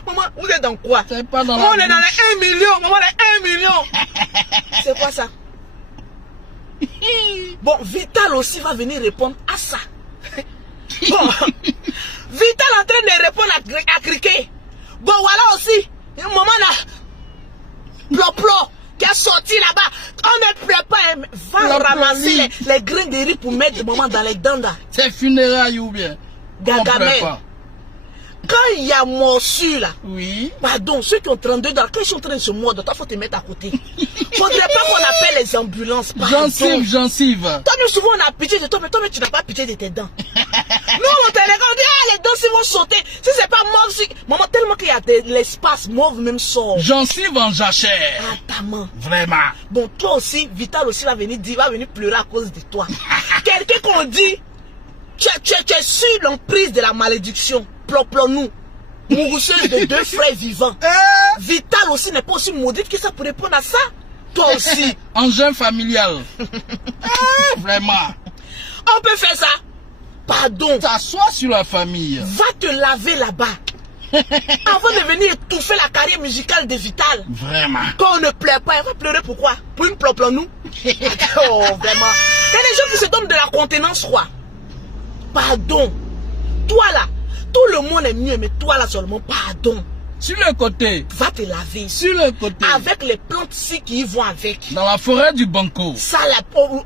Maman, vous êtes dans quoi? C'est pas dans On la est dans les 1 million. Maman, les 1 million. C'est quoi ça? Bon, Vital aussi va venir répondre à ça. Bon, Vital en train de répondre à Criquet. Bon, voilà aussi. Un moment là, Ploplo qui a sorti là-bas. On ne pleure pas. Hein, va ramasser les grains de riz pour mettre maman dans les dents là. C'est funérailles ou bien? Gagamel. Quand il y a morsure là, oui. Pardon, ceux qui ont 32 ans, quand ils sont en train de se mordre, toi, faut te mettre à côté. Faudrait pas qu'on appelle les ambulances. Gencive. Toi, nous, souvent, on a pitié de toi, mais toi, tu n'as pas pitié de tes dents. Nous, on te regarde, on dit, ah, les dents, ils vont sauter. Si c'est pas mauve, si... Maman, tellement qu'il y a de l'espace, mauve même sort. Gencive en jachère. Ah, ta main. Vraiment. Bon, toi aussi, Vital aussi va venir dire, va venir pleurer à cause de toi. Quelqu'un qu'on dit, tu es sur l'emprise de la malédiction. Plop-nous. Mourusseuse de 2 frères vivants. Vital aussi n'est pas aussi maudite que ça pour répondre à ça. Toi aussi. Engin familial. Vraiment. On peut faire ça. Pardon. T'assois sur la famille. Va te laver là-bas. Avant de venir étouffer la carrière musicale de Vital. Vraiment. Quand on ne pleure pas, elle va pleurer pourquoi? Pour une plop-nous. Oh, vraiment. Il y a des gens qui se donnent de la contenance, quoi. Pardon. Toi là. Tout le monde est mieux, mais toi là seulement, pardon. Sur le côté. Va te laver. Sur le côté. Avec les plantes-ci qui y vont avec. Dans la forêt du Banco. Ça,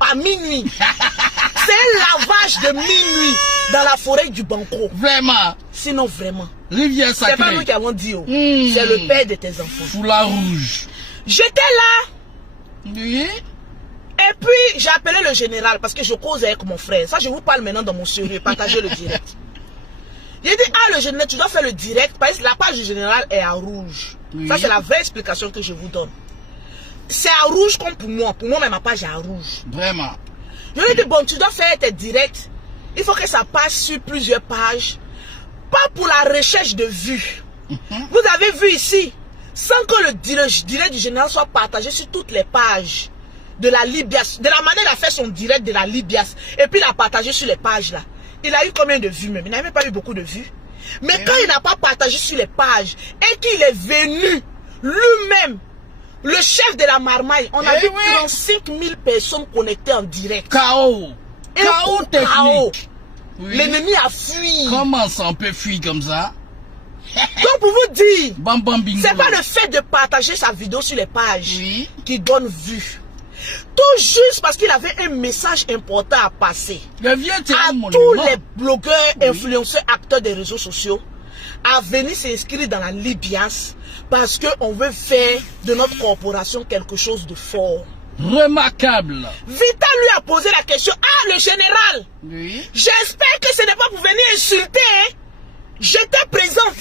à minuit. C'est un lavage de minuit dans la forêt du Banco. Vraiment. Sinon, vraiment. Rivière sacrée. C'est pas nous qui avons dit. C'est le père de tes enfants. Foulard rouge. J'étais là. Oui. Et puis, j'ai appelé le général parce que je cause avec mon frère. Ça, je vous parle maintenant dans mon sérieux. Partagez le direct. J'ai dit, ah, le général, tu dois faire le direct parce que la page du général est à rouge. Oui. Ça, c'est la vraie explication que je vous donne. C'est à rouge comme pour moi. Pour moi, même ma page est à rouge. Vraiment. Je lui ai dit, bon, tu dois faire tes directs. Il faut que ça passe sur plusieurs pages. Pas pour la recherche de vues. Vous avez vu ici, sans que le direct du général soit partagé sur toutes les pages de la Libias. De la manière il a fait son direct de la Libias. Et puis il a partagé sur les pages là. Il a eu combien de vues même? Il n'a même pas eu beaucoup de vues. Mais quand il n'a pas partagé sur les pages et qu'il est venu lui-même, le chef de la marmaille, on a vu 35 000 personnes connectées en direct. Chaos. Chaos technique. Oui. L'ennemi a fui. Comment ça on peut fuir comme ça? Donc pour vous dire, Bam bam bingo. c'est pas le fait de partager sa vidéo sur les pages Oui. qui donne vue. Tout juste parce qu'il avait un message important à passer Le vieux à tient mon tous nom. les blogueurs, influenceurs, acteurs des réseaux sociaux à venir s'inscrire dans la Libias parce qu'on veut faire de notre corporation quelque chose de fort. Remarquable. Vita lui a posé la question, ah le général, Oui. j'espère que ce n'est pas pour venir insulter, hein? J'étais présente.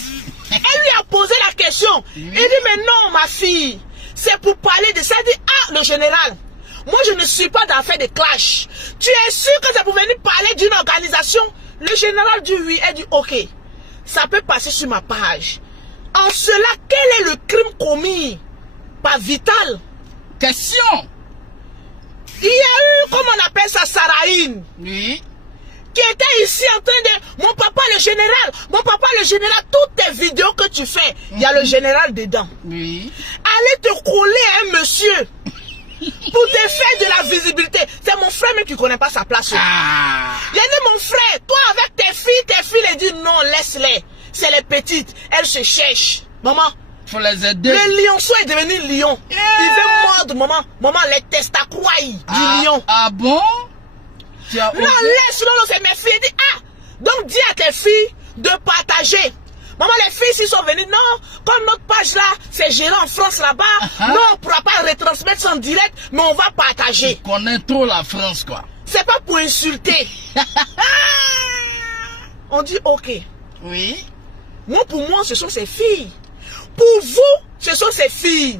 Elle lui a posé la question. Oui. Il dit, mais non ma fille, c'est pour parler de ça. Elle dit, ah le général, moi je ne suis pas dans l'affaire de clash. Tu es sûr que c'est pour venir parler d'une organisation? Le général dit oui. Elle dit, ok, ça peut passer sur ma page. En cela, quel est le crime commis par Vital? Question. Il y a eu, comment on appelle ça, Saraïne, Oui. qui était ici en train de... Mon papa le général, toutes tes vidéos que tu fais, il y a le général dedans. Oui. Allez te coller à un monsieur pour te faire de la visibilité. C'est mon frère même qui ne connaît pas sa place. Ah. Il a dit, mon frère, toi avec tes filles, elle dit non, laisse-les. C'est les petites, elles se cherchent. Maman, Faut les aider. le lionceau est devenu lion. Il veut mordre, maman. Maman, les testacroix du lion. Ah bon? Tu as Non, laisse, non, c'est mes filles. Dis, ah, donc dis à tes filles de partager. Maman, les filles, s'ils sont venues, non, comme notre page là, c'est géré en France là-bas, non, on ne pourra pas retransmettre ça en direct, mais on va partager. Tu connais trop la France, quoi. C'est pas pour insulter. On dit, ok. Oui. Moi, pour moi, ce sont ces filles. Pour vous, ce sont ces filles.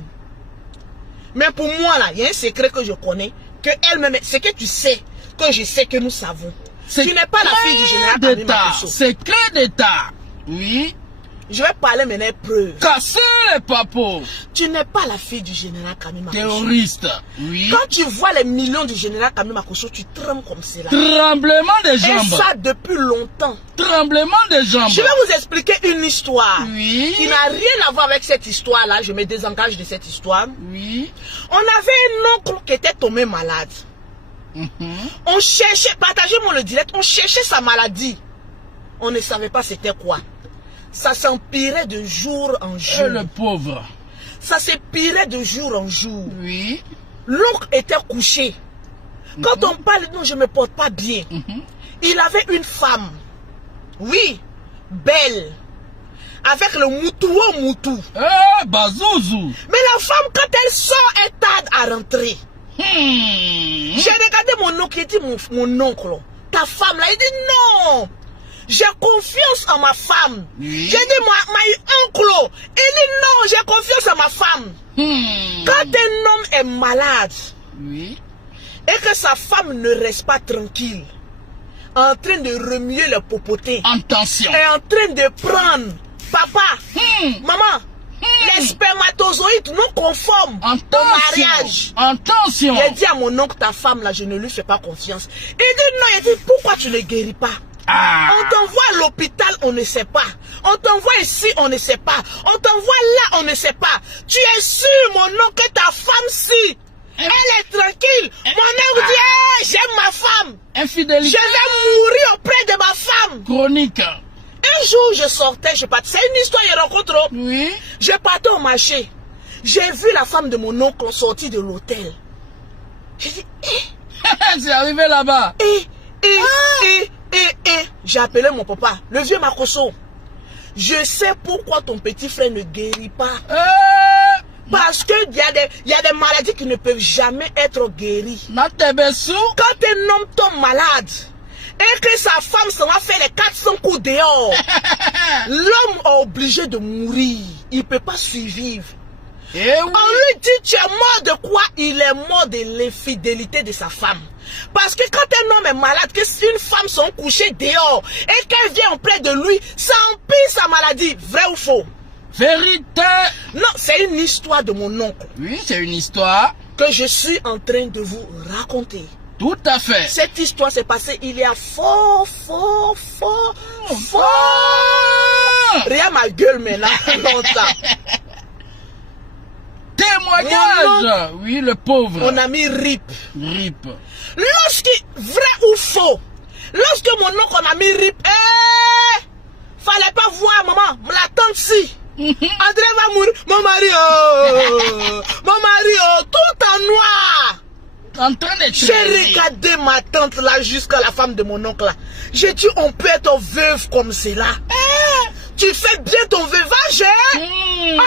Mais pour moi, là, il y a un secret que je connais, que elle-même, c'est que tu sais, que je sais que nous savons. Tu n'es pas la fille du général Kamima d'État. Kosso. Secret d'État. Oui. Je vais parler maintenant preuve. Casser les papos. Tu n'es pas la fille du général Kamima Kosso. Terroriste. Oui. Quand tu vois les millions du général Kamima Kosso, tu trembles comme cela. Tremblement des Et jambes. ça depuis longtemps. Tremblement des jambes. Je vais vous expliquer une histoire Oui. qui n'a rien à voir avec cette histoire-là. Je me désengage de cette histoire. Oui. On avait un oncle qui était tombé malade. On cherchait, partagez-moi le direct, on cherchait sa maladie. On ne savait pas c'était quoi. Ça s'empirait de jour en jour. Et le pauvre. Ça s'empirait de jour en jour. Oui. L'oncle était couché. Quand on parle, non, je ne me porte pas bien. Il avait une femme. Oui, belle. Avec le moutou au moutou. Eh, bazouzou. Mais la femme, quand elle sort, elle tarde à rentrer. J'ai regardé mon oncle, il dit mon oncle, ta femme là, il dit non, j'ai confiance en ma femme. Oui. J'ai dit my oncle, il dit non, j'ai confiance en ma femme. Quand un homme est malade, Oui. et que sa femme ne reste pas tranquille, en train de remuer le popotin, Attention. et en train de prendre, papa, maman, les spermatozoïdes non conformes au mariage. Attention. J'ai dit à mon oncle, ta femme là, je ne lui fais pas confiance. Il dit non, il dit pourquoi tu ne guéris pas? Ah. On t'envoie à l'hôpital, on ne sait pas. On t'envoie ici, on ne sait pas. On t'envoie là, on ne sait pas. Tu es sûr, mon oncle, que ta femme si elle est tranquille. Mon oncle dit, hey, j'aime ma femme. Infidélité. Je vais mourir auprès de ma femme. Chronique. Un jour, je sortais, je partais. C'est une histoire, je rencontre. Oui. Je partais au marché. J'ai vu la femme de mon oncle sortir de l'hôtel. J'ai dit, C'est arrivé là-bas. J'ai appelé mon papa, le vieux Makosso. Je sais pourquoi ton petit frère ne guérit pas. Parce qu'il y a des maladies qui ne peuvent jamais être guéries. Quand un homme tombe malade et que sa femme s'en va faire les 400 coups dehors, l'homme est obligé de mourir. Il ne peut pas survivre. On lui dit, tu es mort de quoi? Il est mort de l'infidélité de sa femme. Parce que quand un homme est malade, que si une femme sont couchées dehors et qu'elle vient auprès de lui, ça empire sa maladie. Vrai ou faux? Vérité. Non, c'est une histoire de mon oncle. Oui, c'est une histoire. Que je suis en train de vous raconter. Tout à fait. Cette histoire s'est passée il y a fort. Rien ma gueule maintenant, longtemps. Témoignage. Oui, le pauvre. Mon ami Rip. Rip. Lorsque, vrai ou faux, lorsque mon oncle famille RIP. Fallait pas voir, maman. La tante si. André va mourir. Mon mari, tout en noir. En train de J'ai traîner. regardé ma tante là jusqu'à la femme de mon oncle là. J'ai dit, on peut être veuve comme cela. Tu fais bien ton veuvage, hein?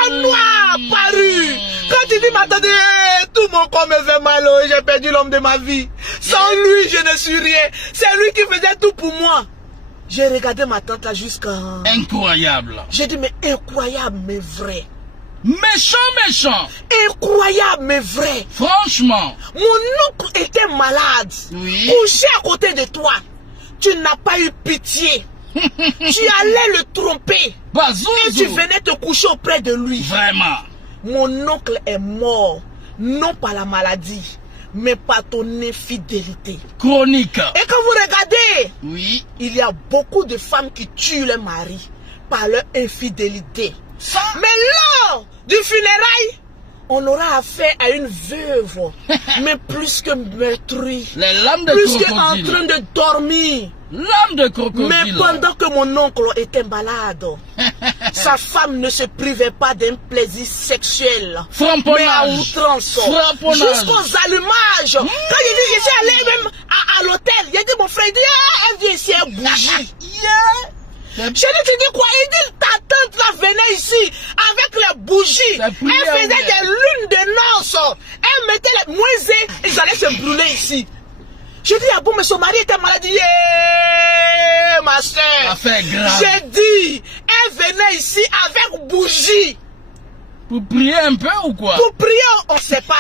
En noir, paru. Quand tu dis, ma tante, tout mon corps me fait mal, j'ai perdu l'homme de ma vie. Sans lui, je ne suis rien. C'est lui qui faisait tout pour moi. J'ai regardé ma tante là jusqu'à... Incroyable. J'ai dit, mais incroyable, mais vrai. Méchant. Incroyable, mais vrai. Franchement. Mon oncle était malade. Oui. Couché à côté de toi. Tu n'as pas eu pitié. Tu allais le tromper. Et tu Bazouzou. venais te coucher auprès de lui. Vraiment. Mon oncle est mort. Non par la maladie, mais par ton infidélité. Chronique. Et quand vous regardez, Oui. il y a beaucoup de femmes qui tuent leur mari par leur infidélité. Ça. Mais lors du funérail, on aura affaire à une veuve, mais plus que meurtrie, Les lames de plus qu'en train crocodile. de dormir. Lames de Mais crocodile. pendant que mon oncle était malade, sa femme ne se privait pas d'un plaisir sexuel, mais à Framponnage. outrance, Frapponnage. jusqu'aux allumages. Quand je suis allé même à l'hôtel, il a dit, mon frère, il dit, elle vient ici, elle bougie. J'ai dit, tu dis quoi? Il dit, ta tante là venait ici avec les bougies. Elle faisait des lunes de noces. Elle mettait les moisés, ils allaient se brûler ici. J'ai dit, ah bon, mais son mari était malade. Yeah, ma soeur. Affaire grave. J'ai dit, elle venait ici avec bougies. Pour prier un peu ou quoi? Pour prier, on ne sait pas.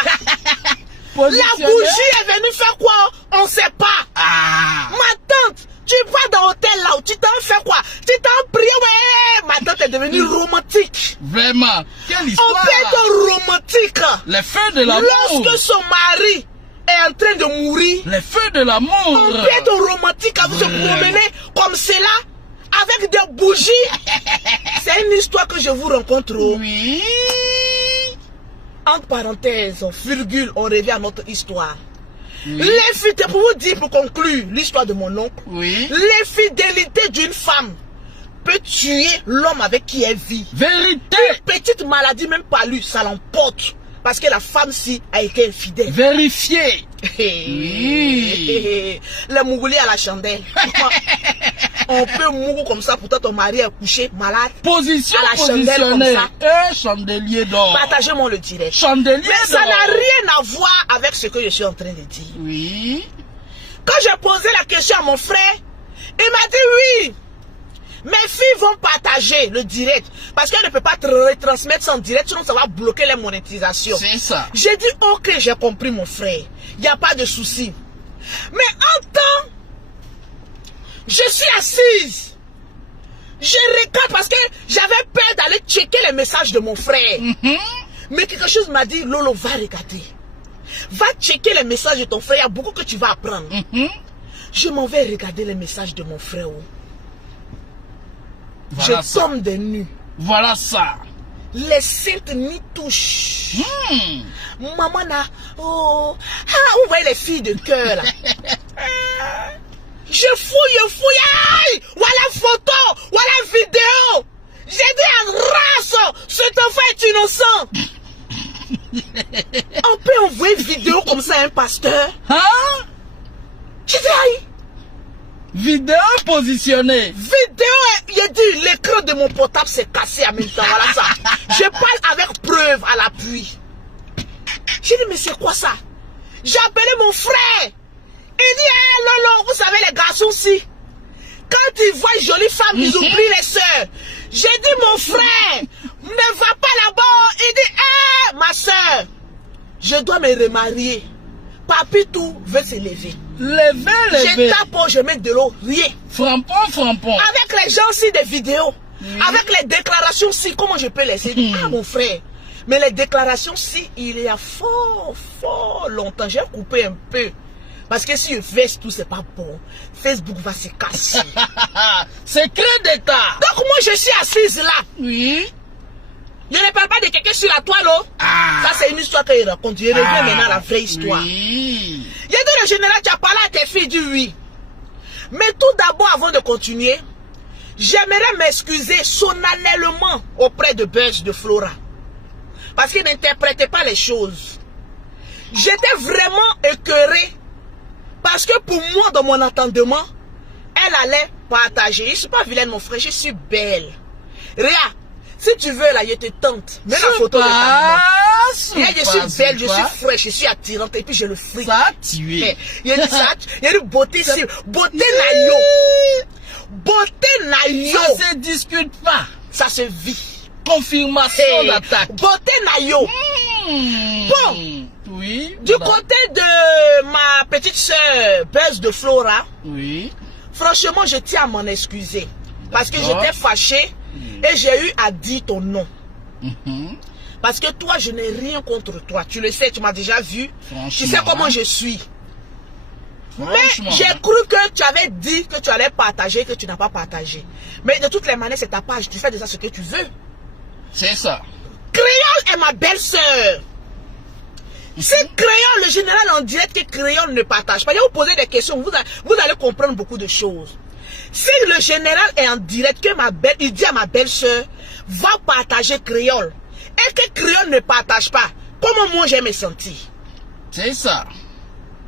La bougie est venue faire quoi? On ne sait pas. Ah. Ma tante, tu vas dans l'hôtel là où tu t'en fais quoi? Tu t'en prié, ouais. Ma tante est devenue romantique. Vraiment. Quelle On histoire. peut être romantique. Les feux de l'amour. Lorsque son mari est en train de mourir, Les feux de l'amour. on peut être romantique avec se promener comme cela, avec des bougies. C'est une histoire que je vous rencontre. Oui. Entre parenthèses, virgule, on revient à notre histoire. L'infidélité, pour vous dire, pour conclure l'histoire de mon oncle, Oui. l'infidélité d'une femme peut tuer l'homme avec qui elle vit. Vérité. Petite maladie, même pas lui, ça l'emporte. Parce que la femme-ci a été infidèle. Vérifié. Les mougoulis à la chandelle. On peut mourir comme ça, pourtant ton mari est couché, malade. Position À la chandelle positionnée. comme Un chandelier d'or. Partagez-moi le direct. Chandelier Mais ça d'or. n'a rien à voir avec ce que je suis en train de dire. Oui. Quand j'ai posé la question à mon frère, il m'a dit oui. Mes filles vont partager le direct. Parce qu'elles ne peuvent pas te retransmettre ça en direct, sinon ça va bloquer les monétisations. C'est ça. J'ai dit ok, j'ai compris mon frère. Il n'y a pas de souci. Mais en temps, je suis assise. Je regarde parce que j'avais peur d'aller checker les messages de mon frère. Mais quelque chose m'a dit, Lolo, va regarder. Va checker les messages de ton frère, il y a beaucoup que tu vas apprendre. Je m'en vais regarder les messages de mon frère. Voilà Je ça. tombe des nues. Voilà ça. Les saintes n'y touchent. Maman n'a... Oh, ah, vous voyez les filles de cœur là. Je fouille. Aïe, voilà photo, voilà vidéo. J'ai dit à race, cet enfant est innocent. On peut envoyer une vidéo comme ça à un pasteur. Hein? J'ai dit aïe. Vidéo positionnée. Vidéo, il a dit l'écran de mon portable s'est cassé en même temps. Voilà ça. Je parle avec preuve à l'appui. J'ai dit mais c'est quoi ça? J'ai appelé mon frère. Il dit hey, Lolo, vous savez les garçons si quand ils voient une jolie femme, ils oublient les soeurs. J'ai dit mon frère, ne va pas là-bas. Il dit hey, ma soeur, je dois me remarier. Papitou veut se lever. Lever. Je tape, je mets de l'eau, rien. Frampon. Avec les gens si des vidéos, avec les déclarations si, comment je peux laisser dire, ah mon frère, mais les déclarations si, il y a fort longtemps, j'ai coupé un peu. Parce que si je fais tout, c'est pas bon. Facebook va se casser. Secret d'État. Donc moi je suis assise là. Oui. Je ne parle pas de quelqu'un sur la toile. Oh. Ah. Ça c'est une histoire qu'il raconte. Je reviens maintenant à la vraie histoire. Oui. Il y a dit le général, tu as parlé à tes filles, dit oui. Mais tout d'abord, avant de continuer, j'aimerais m'excuser solennellement auprès de Buzz de Flora. Parce qu'il n'interprétait pas les choses. J'étais vraiment écœuré. Parce que pour moi, dans mon entendement, elle allait partager. Je ne suis pas vilaine, mon frère, je suis belle. Réa, si tu veux, là, je te tente. Mets la photo de ta maman. Je suis belle, je suis fraîche, je suis attirante. Et puis, j'ai le fric. Ça a tué. Il y a une beauté, beauté naïo. Beauté naïo. Ça se discute pas. Ça se vit. Confirmation d'attaque. Beauté naïo. Bon. Oui. Du côté de ma petite soeur, Buzz de Flora. Oui. Franchement, je tiens à m'en excuser. Parce que j'étais fâchée et j'ai eu à dire ton nom. Parce que toi, je n'ai rien contre toi. Tu le sais, tu m'as déjà vu. Tu sais comment je suis. Mais j'ai cru que tu avais dit que tu allais partager, que tu n'as pas partagé. Mais de toutes les manières, c'est ta page. Tu fais de ça ce que tu veux. C'est ça. Créole est ma belle-sœur. C'est Créole, le général en direct que Créole ne partage pas. Je vais vous poser des questions, vous allez comprendre beaucoup de choses. Si le général est en direct, que il dit à ma belle-sœur, va partager Créole, et que Créole ne partage pas, comment moi j'ai me sentir? C'est ça.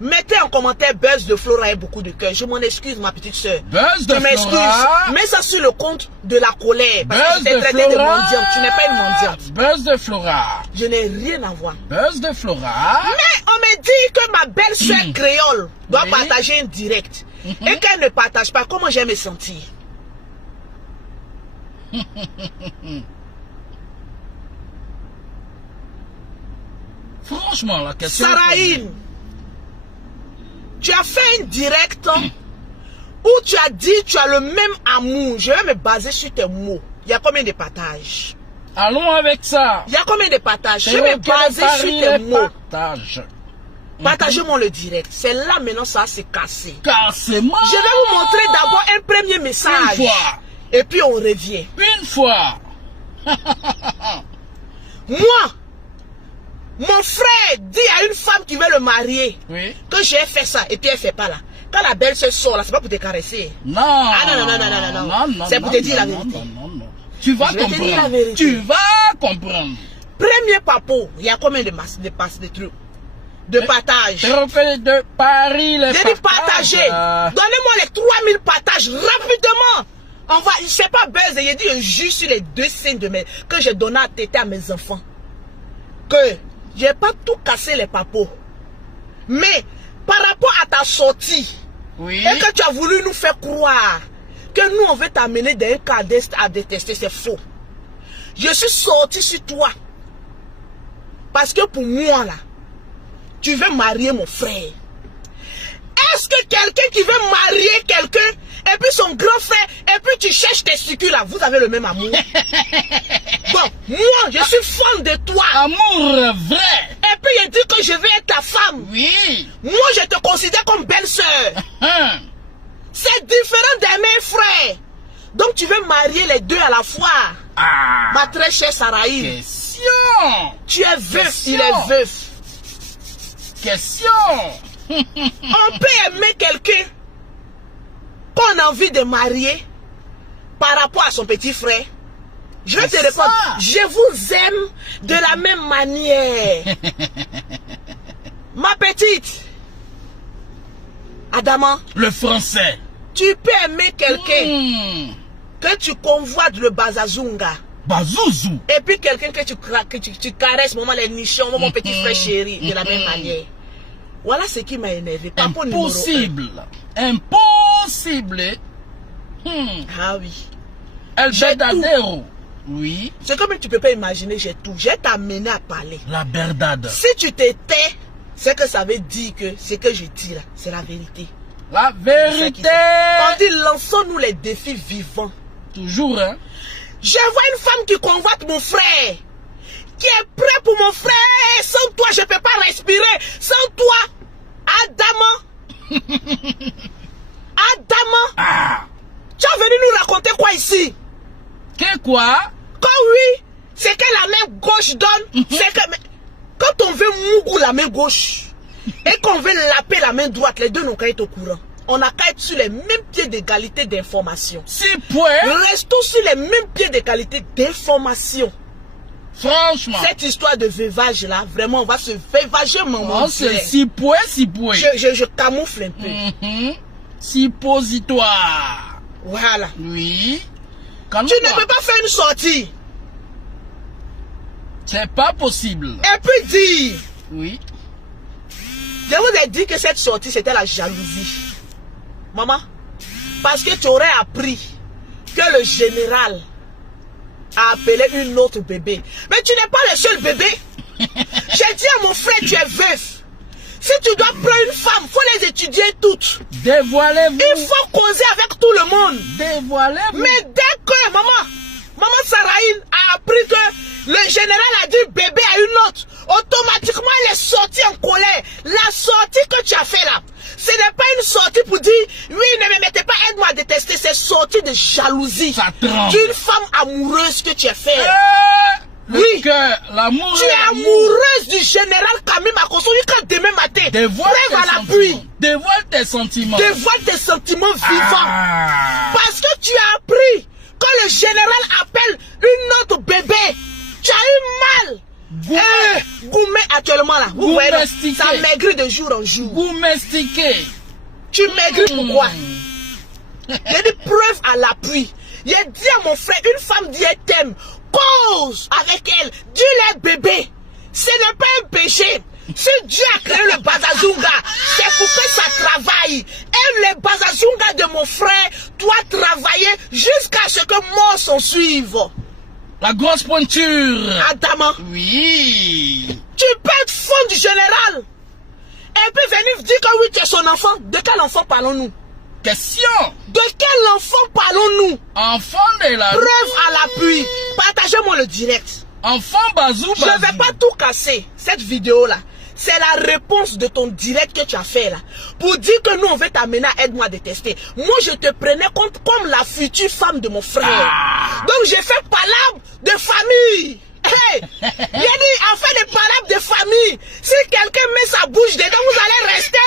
Mettez en commentaire Buzz de Flora et beaucoup de cœur. Je m'en excuse, ma petite soeur. Buzz de Flora. Mets ça sur le compte de la colère. Parce que tu t'es traité de mendiante. Tu n'es pas une mendiante. Buzz de Flora. Je n'ai rien à voir. Buzz de Flora. Mais on me dit que ma belle-soeur créole doit partager un direct. Et qu'elle ne partage pas. Comment je vais me sentir? Franchement, la question... Saraïne, tu as fait un direct où tu as dit tu as le même amour. Je vais me baser sur tes mots. Il y a combien de partages? Allons avec ça. Il y a combien de partages? Je vais me baser sur tes mots. Partagez-moi le direct. C'est là maintenant ça s'est cassé. Cassez-moi. Je vais vous montrer d'abord un premier message. Une fois. Et puis on revient. Une fois. Moi, mon frère dit à une femme qui veut le marier que j'ai fait ça et puis elle fait pas là. Quand la belle se sort là, c'est pas pour te caresser. Non. Ah non. C'est pour te dire la vérité. Non. Tu vas comprendre. Tu vas comprendre. Premier papo, il y a combien de trucs? De partage. De Paris, les j'ai dit partager. Donnez-moi les 3000 partages rapidement. On va, c'est pas Buzz, il dit un jus sur les 2 scènes que j'ai donné à téter à mes enfants. Que j'ai pas tout cassé les papos. Mais par rapport à ta sortie, et que tu as voulu nous faire croire que nous on veut t'amener dans un cas à détester, c'est faux. Je suis sorti sur toi. Parce que pour moi là, tu veux marier mon frère. Est-ce que quelqu'un qui veut marier quelqu'un, et puis son grand frère, et puis tu cherches tes sucus là, vous avez le même amour? Bon, moi, je suis fan de toi. Amour vrai. Et puis il dit que je vais être ta femme. Oui. Moi, je te considère comme belle-sœur. C'est différent de mes frères. Donc tu veux marier les deux à la fois. Ma très chère Saraïne. Question. Tu es veuf, il est veuf. Question. On peut aimer quelqu'un qu'on a envie de marier par rapport à son petit frère. Je vais te répondre, je vous aime de la même manière. Ma petite Adama, le français. Tu peux aimer quelqu'un que tu convoites le Bazazunga. Bazouzou. Et puis quelqu'un que tu caresses, maman les nichons, mon petit frère chéri, de la même manière. Voilà ce qui m'a énervé. Impossible. Impossible. Ah oui. El Verdadero. Oui. C'est comme tu peux pas imaginer, j'ai tout. J'ai t'amené à parler. La berdade. Si tu te tais, c'est que ça veut dire que ce que je dis là, c'est la vérité. La vérité. On dit lançons-nous les défis vivants. Toujours, hein. Je vois une femme qui convoite mon frère, qui est prêt pour mon frère. Sans toi, je ne peux pas respirer. Sans toi, Adama. Adama. Tu es venu nous raconter quoi ici? Que quoi? Quand oui, c'est que la main gauche donne. C'est que quand on veut mougou la main gauche et qu'on veut laper la main droite, les deux n'ont qu'à être au courant. on n'a qu'à être sur les mêmes pieds d'égalité d'information. Si point. Restons sur les mêmes pieds d'égalité d'information. Franchement. Cette histoire de veuvage là, vraiment, on va se veuvager, maman. C'est si point. Je camoufle un peu. Suppositoire. Voilà. Oui. Tu ne peux pas faire une sortie. C'est pas possible. Et puis dire. Oui. Je vous ai dit que cette sortie, c'était la jalousie. Maman, parce que tu aurais appris que le général a appelé une autre bébé. Mais tu n'es pas le seul bébé. J'ai dit à mon frère, tu es veuf. Si tu dois prendre une femme, il faut les étudier toutes. Dévoilez-vous. Il faut causer avec tout le monde. Dévoilez-vous. Mais dès que maman Sarahine a appris que le général a dit bébé à une autre, automatiquement elle est sortie en colère. La sortie que tu as fait là, ce n'est pas une sortie pour dire oui, ne me mettez pas, aide-moi à détester. C'est sortie de jalousie d'une femme amoureuse que tu as fait. Oui, l'amour. Tu es amoureuse du général Camille Makosso jusqu'à demain matin. Preuve à l'appui. Dévoile tes sentiments. Dévoile tes sentiments vivants. Parce que tu as appris que le général appelle une autre bébé. Tu as eu mal. Goumé actuellement là. Vous voyez, ça maigrit de jour en jour. Goumestiqué. Tu maigris pourquoi? J'ai dit preuve à l'appui. J'ai dit à mon frère, une femme dit elle t'aime. Cause avec elle. Dis-le bébé. Ce n'est pas un péché. Si Dieu a créé le Bazazunga, c'est pour que ça travaille. Et le Bazazunga de mon frère doit travailler jusqu'à ce que mort s'en suive. La grosse pointure. Adama. Oui. Tu peux être fond du général. Et puis venir dire que oui, tu es son enfant. De quel enfant parlons-nous? Question. De quel enfant parlons-nous? Enfant de la... Preuve à l'appui. Partagez-moi le direct. Enfant Bazou. Je ne vais pas tout casser. Cette vidéo-là, c'est la réponse de ton direct que tu as fait là. Pour dire que nous, on veut t'amener à aide-moi à détester. Moi, je te prenais compte comme la future femme de mon frère. Donc, j'ai fait palabre de famille. Hey, il a dit, en fait, des palabres de famille. Si quelqu'un met sa bouche dedans, vous allez rester.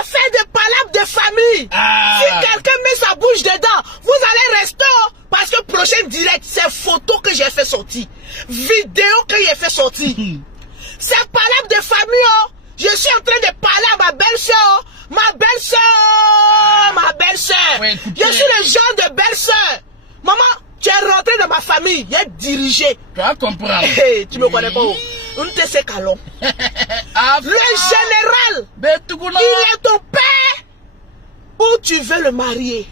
Affaire de palabres de famille. Si quelqu'un met sa bouche dedans, vous allez rester. Parce que prochain direct, c'est photo que j'ai fait sortir. Vidéo que j'ai fait sortir. C'est palabres de famille. Je suis en train de parler à ma belle-soeur. Ma belle-soeur. Ma belle-soeur. Oui, je suis le genre de belle-soeur. Maman, tu es rentré dans ma famille. Il est dirigé. Tu vas comprendre. Hey, tu me connais pas où? On te sait calon. Le général, il est ton père. Où tu veux le marier?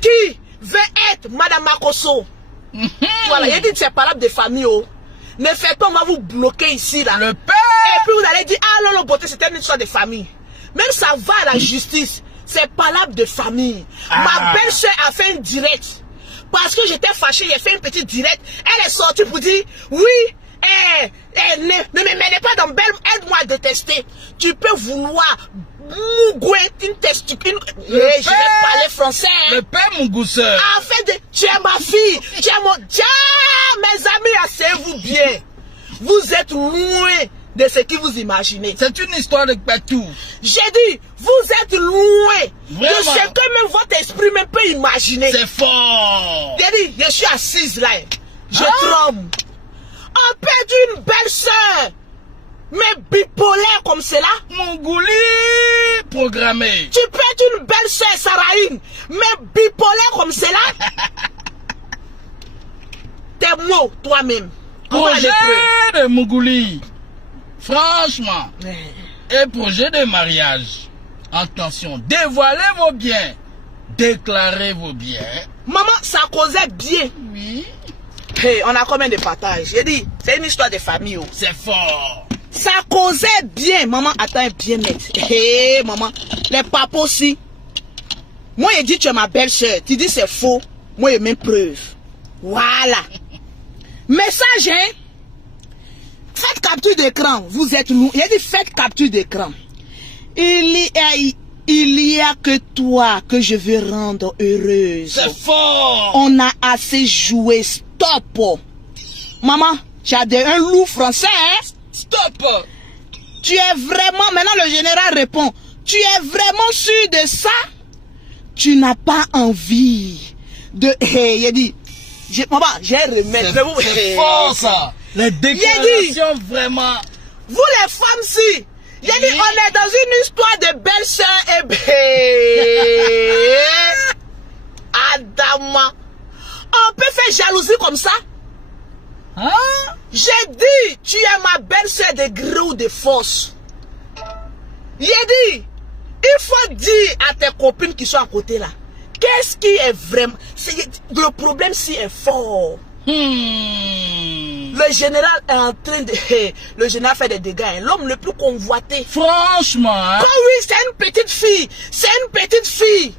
Qui veut être Madame Makosso? Voilà, il a dit que c'est palabres de famille. Ne faites pas, on va vous bloquer ici là. Le père. Et puis vous allez dire, ah non, beauté, c'était une histoire de famille. Même ça va à la justice. C'est palabres de famille. Ma belle-soeur a fait un direct. Parce que j'étais fâché, j'ai fait une petite direct. Elle est sortie pour dire, oui, ne me menez pas dans belle, aide-moi à détester. Tu peux vouloir Mougoué, une testicule. Je vais parler français. Le père Mougousseur. En fait, tu es ma fille. Tu es mon... mes amis, asseyez-vous bien. Vous êtes loin de ce que vous imaginez. C'est une histoire de Patou. J'ai dit, vous êtes loin Vraiment? de ce que même votre esprit même peut imaginer. C'est fort. J'ai dit, je suis assise là. Je tremble. On perd une belle soeur. Mais bipolaire comme cela. Mongouli programmé. Tu peux être une belle soeur Sarahine. Mais bipolaire comme cela. Tes mots toi-même. Projet de Mongouli. Franchement. Et projet de mariage. Attention, dévoilez vos biens. Déclarez vos biens. Maman, ça causait bien. Oui. Hey, on a combien de partages? J'ai dit, c'est une histoire de famille. C'est fort. Ça causait bien. Maman, attends bien net. Hey, maman. Les papas aussi. Moi, il dit tu es ma belle-soeur. Tu dis c'est faux. Moi, il y a même preuve. Voilà. Message, hein? Faites capture d'écran. Vous êtes nous. Il a dit faites capture d'écran. Il y a que toi que je veux rendre heureuse. C'est fort. On a assez joué. Stop. Maman, tu as un loup français, hein? Stop. Tu es vraiment... Maintenant, le général répond. Tu es vraiment sûr de ça? Tu n'as pas envie de... Hey, il a dit... Maman, j'ai remis. C'est fort, ça. Les déclarations, vraiment... Vous les femmes, si... Il a dit, on est dans une histoire de belle-sœur et... Adama. On peut faire jalousie comme ça? Hein? J'ai dit, tu es ma belle-sœur de gré ou de force. J'ai dit, il faut dire à tes copines qui sont à côté là, qu'est-ce qui est vraiment... Le problème si est fort. Le général est en train de... Le général fait des dégâts. Hein. L'homme le plus convoité. Franchement. Hein? Oh oui, c'est une petite fille. C'est une petite fille.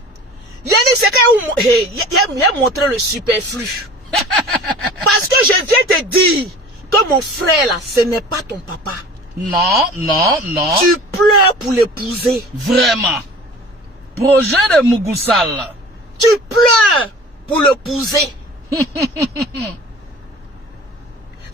Il a dit, c'est qu'il a montré le superflu. Parce que je viens te dire que mon frère là, ce n'est pas ton papa. Non, non, non. Tu pleures pour l'épouser. Vraiment. Projet de Mugusal. Tu pleures pour l'épouser.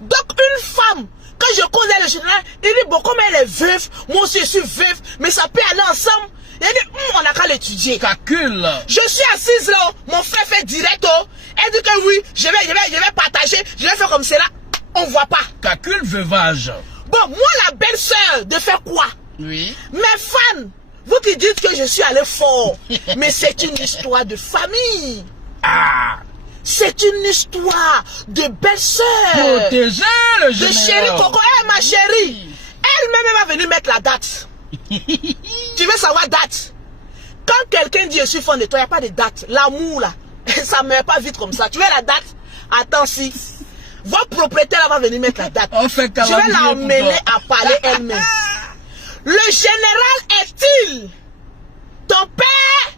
Donc une femme, quand je connais le général, il dit, bon, comme elle est veuve, moi aussi je suis veuve, mais ça peut aller ensemble. Il dit, on n'a qu'à l'étudier. Calcul. Je suis assise là, mon frère fait direct. Elle dit que oui, je vais partager, je vais faire comme cela. On voit pas. Calcul veuvage. Bon, moi la belle-sœur, de faire quoi? Oui. Mes fans, vous qui dites que je suis allé fort, mais c'est une histoire de famille. Ah. C'est une histoire de belle-sœur. Protéger le général. De chérie Coco. Eh, ma chérie. Elle-même va venir mettre la date. Tu veux savoir date? Quand quelqu'un dit je suis fan de toi, il n'y a pas de date. L'amour là, ça ne meurt pas vite comme ça. Tu veux la date? Attends, si. Votre propriétaire va venir mettre la date. Je vais l'emmener à parler elle-même. Le général est-il ton père?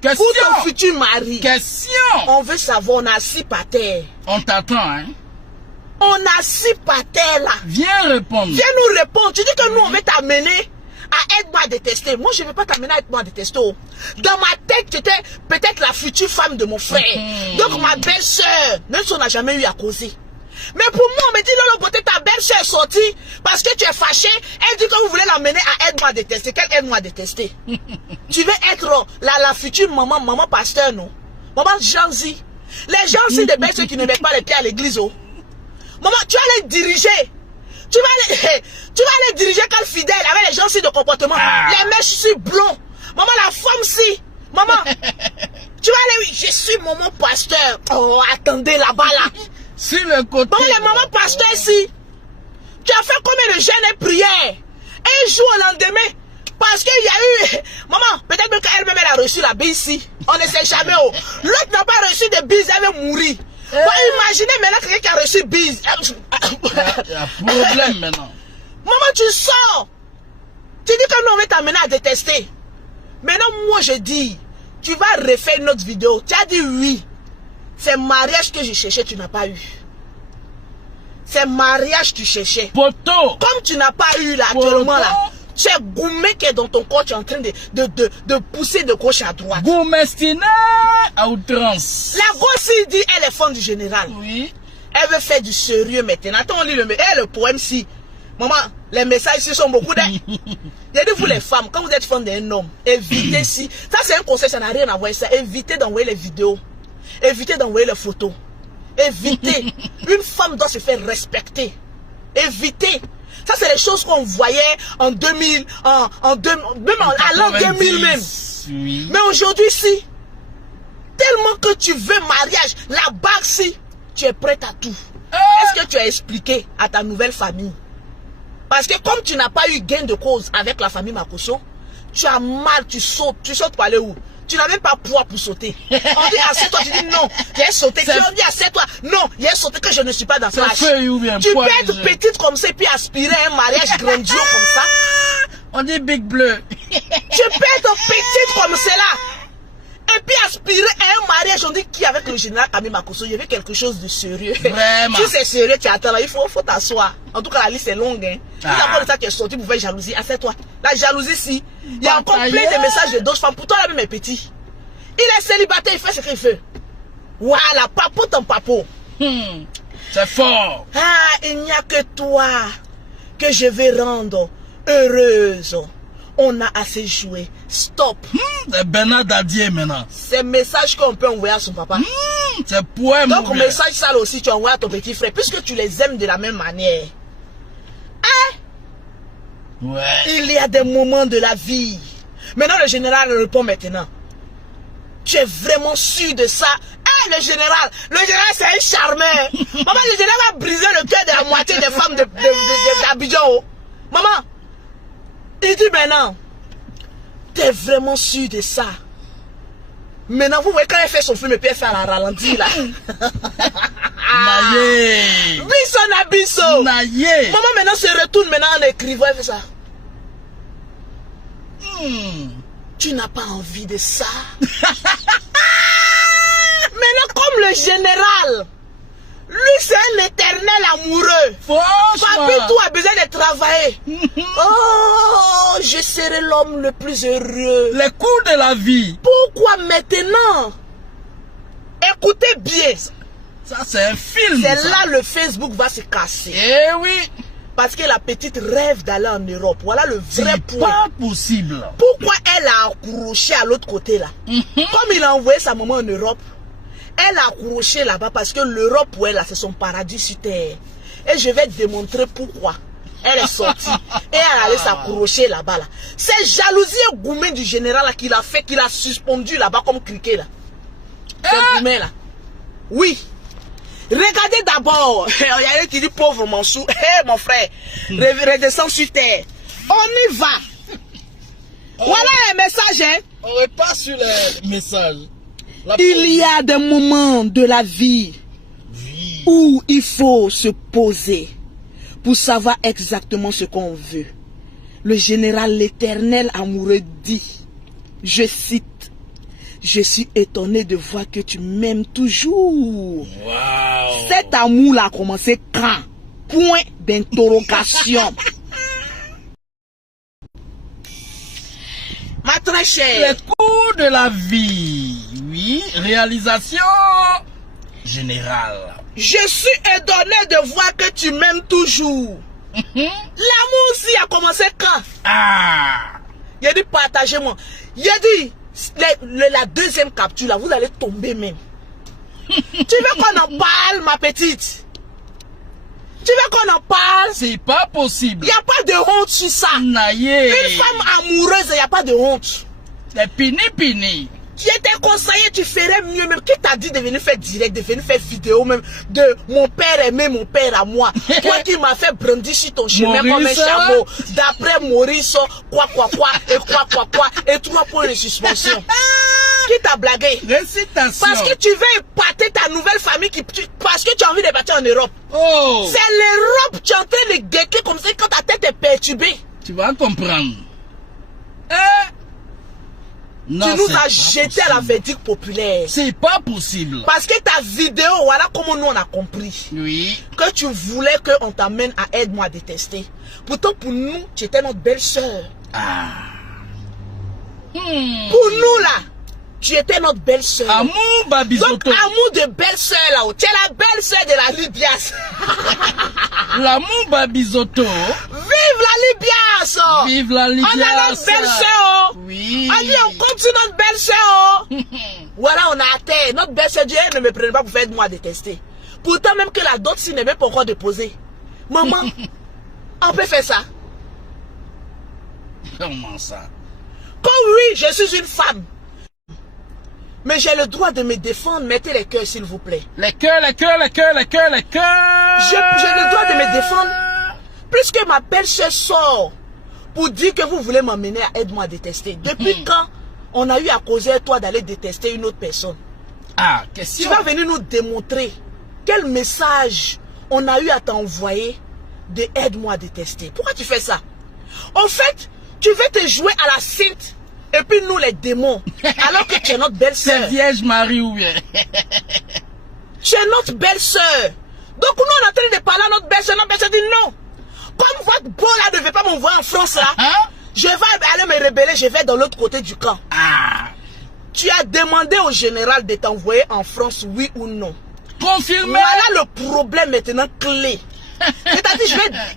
Question. Ou ton futur mari? Question. On veut savoir, on a assis par terre. On t'attend, hein? On a assis par terre là. Viens répondre. Viens nous répondre. Tu dis que nous on veut t'amener à aide-moi à détester. Moi je ne veux pas t'amener à aide-moi à détester. Dans ma tête, tu étais peut-être la future femme de mon frère. Donc ma belle-sœur, même si on n'a jamais eu à causer. Mais pour moi, on me dit, non, beauté, ta belle-sœur est sortie parce que tu es fâché. Elle dit que vous voulez l'amener à aide-moi à détester. Quelle aide-moi à détester? Tu veux être la future maman pasteur, non? Maman Janzi. Les Janzi de belles-sœurs qui ne mettent pas les pieds à l'église, oh. Maman, tu vas les diriger. Tu vas les diriger comme fidèle avec les Janzi de comportement. Les mèches si blonds. Maman, la femme si. Maman, tu vas aller, je suis maman pasteur. Oh, attendez là-bas, là. Sur le côté. Bon, les mamans pasteurs ici, tu as fait combien de jeûnes et prières? Et un jour au lendemain, parce qu'il y a eu... Maman, peut-être qu'elle-même elle a reçu la bise ici. On ne sait jamais. Oh. L'autre n'a pas reçu de bise, elle va mourir. Bon, imaginez maintenant quelqu'un qui a reçu bise. Il y a problème maintenant. Maman, tu sors. Tu dis que nous, on va t'amener à détester. Maintenant, moi, je dis, tu vas refaire une autre vidéo. Tu as dit oui. C'est mariage que je cherchais, tu n'as pas eu. C'est mariage que tu cherchais. Poteau. Comme tu n'as pas eu là, actuellement là, tu es gourmet qui est dans ton corps, tu es en train de pousser de gauche à droite. Gourmestiné à outrance. La grosse dit, elle est fan du général. Oui. Elle veut faire du sérieux maintenant. Attends, on lit le poème si. Maman, les messages ici sont beaucoup d'aide. J'ai dit, vous les femmes, quand vous êtes fan d'un homme, évitez si. Ça c'est un conseil, ça n'a rien à voir avec ça. Évitez d'envoyer les vidéos. Évitez d'envoyer les photos. Évitez. Une femme doit se faire respecter. Évitez. Ça, c'est les choses qu'on voyait en 2000, même à l'an 2000 même. Oui. Mais aujourd'hui, si, tellement que tu veux mariage, la bague, si, tu es prête à tout. Est-ce que tu as expliqué à ta nouvelle famille? Parce que comme tu n'as pas eu gain de cause avec la famille Makosso, tu as mal, tu sautes pour aller où? Tu n'as même pas poids pour sauter. On dit assieds-toi, tu dis non, j'ai sauté. Tu dis assieds-toi, non, j'ai sauté que je ne suis pas dans ce match. Tu peux être petite comme ça et puis aspirer à un mariage grandiose comme ça. On dit big bleu. Tu peux être petite comme cela. Et puis aspirer à un mariage, on dit qui avec le général Camille Makosso, il y avait quelque chose de sérieux. Vraiment. Si c'est sérieux, tu attends là, il faut t'asseoir. En tout cas, la liste est longue. Hein. Tout d'abord, ça qui est sorti pour faire jalousie. Assieds-toi. La jalousie, si. Il y a encore plein de messages de d'autres femmes. Pourtant, la même est petit. Il est célibataire, il fait ce qu'il veut. Voilà, papo ton papo. C'est fort. Ah, il n'y a que toi que je vais rendre heureuse. On a assez joué. Stop. Bernard Dadier maintenant. C'est message qu'on peut envoyer à son papa. C'est poème. Donc, message sale aussi, tu envoies à ton petit frère, puisque tu les aimes de la même manière. Hein? Ouais. Il y a des moments de la vie. Maintenant, le général répond maintenant. Tu es vraiment sûr de ça? Ah, le général c'est un charmeur. Maman, le général va briser le cœur de la moitié des femmes d'Abidjan. Oh. Maman, il dit maintenant, tu es vraiment sûr de ça? Maintenant, vous voyez quand elle fait son film et puis elle fait à la ralenti là. Naïe. Bisso na bisso. Naïe. Maman maintenant se retourne maintenant en écrivant, elle fait ça. Tu n'as pas envie de ça? Maintenant, comme le général, lui c'est un éternel amoureux. Papitou a besoin de travailler. Oh, je serai l'homme le plus heureux. Les cours de la vie. Pourquoi maintenant? Écoutez bien. Ça c'est un film. C'est là le Facebook va se casser. Eh oui. Parce que la petite rêve d'aller en Europe. Voilà le vrai point. C'est pas possible. Pourquoi elle a accroché à l'autre côté là? Comme il a envoyé sa maman en Europe, elle a accroché là-bas parce que l'Europe pour elle là, c'est son paradis sur terre. Et je vais te démontrer pourquoi. Elle est sortie et elle allait s'accrocher là-bas là. C'est jalousie et gourmet du général là qu'il a fait, qu'il a suspendu là-bas comme criquet là. C'est gourmet là. Oui. Regardez d'abord. Il y a un qui dit pauvre Mansou. Hé mon frère, redescends sur terre. On y va. Voilà un message. Hein? On repasse sur les messages. Il y a des moments de la vie où il faut se poser pour savoir exactement ce qu'on veut. Le général l'Éternel amoureux dit, je cite, je suis étonné de voir que tu m'aimes toujours. Wow. Cet amour-là a commencé quand? Point d'interrogation. Ma très chère. Les cours de la vie. Oui. Réalisation générale. Je suis étonné de voir que tu m'aimes toujours. L'amour aussi a commencé quand? Il a dit partagez-moi. Il a dit la deuxième capture là, vous allez tomber même. Tu veux qu'on en parle, ma petite? Tu veux qu'on en parle? C'est pas possible. Il n'y a pas de honte sur ça. Naïe. Une femme amoureuse, il n'y a pas de honte. Les pini. Tu étais conseillé, tu ferais mieux même. Qui t'a dit de venir faire direct, de venir faire vidéo même de mon père aimé, mon père à moi. Toi qui m'as fait brandir sur ton chemin comme un chameau. D'après Maurice, quoi, et 3 points de suspension. Qui t'a blagué? Récitation. Parce que tu veux épater ta nouvelle famille, parce que tu as envie de partir en Europe. Oh. C'est l'Europe, tu es en train de guetter comme ça quand ta tête est perturbée. Tu vas comprendre. Non, tu nous as jeté à la verdict populaire. C'est pas possible. Parce que ta vidéo, voilà comment nous on a compris. Oui. Que tu voulais qu'on t'amène à Aide-moi à détester. Pourtant pour nous, tu étais notre belle-sœur. Pour nous là, tu étais notre belle-sœur. Amour Babizoto. Donc amour de belle-sœur là-haut. Tu es la belle-sœur de la Libias. L'amour Babizoto. Vive la Libias. Vive la Libias. On a notre belle-sœur. Oui. Allez, on compte sur notre belle-sœur. Voilà, on a atteint. Notre belle-sœur, Dieu ne me prenait pas pour faire de moi détester. Pourtant, même que la dot si n'est même pas encore déposée. Maman, on peut faire ça. Comment ça? Comme oui, je suis une femme. Mais j'ai le droit de me défendre. Mettez les cœurs, s'il vous plaît. Les cœurs. J'ai le droit de me défendre. Puisque ma belle-sœur sort pour dire que vous voulez m'emmener à Aide-moi à détester. Depuis quand on a eu à causer toi d'aller détester une autre personne? Question. Tu vas venir nous démontrer quel message on a eu à t'envoyer de Aide-moi à détester. Pourquoi tu fais ça? En fait, tu veux te jouer à la sainte et puis nous les démons. Alors que tu es notre belle-sœur. C'est Vierge Marie ou bien? Tu es notre belle-sœur. Donc nous on est en train de parler à notre belle-sœur. Notre belle-sœur dit non. Comme votre beau là ne veut pas m'envoyer en France là, je vais aller me rebeller, je vais dans l'autre côté du camp. Tu as demandé au général de t'envoyer en France, oui ou non? Confirmé. Voilà le problème maintenant clé. C'est-à-dire,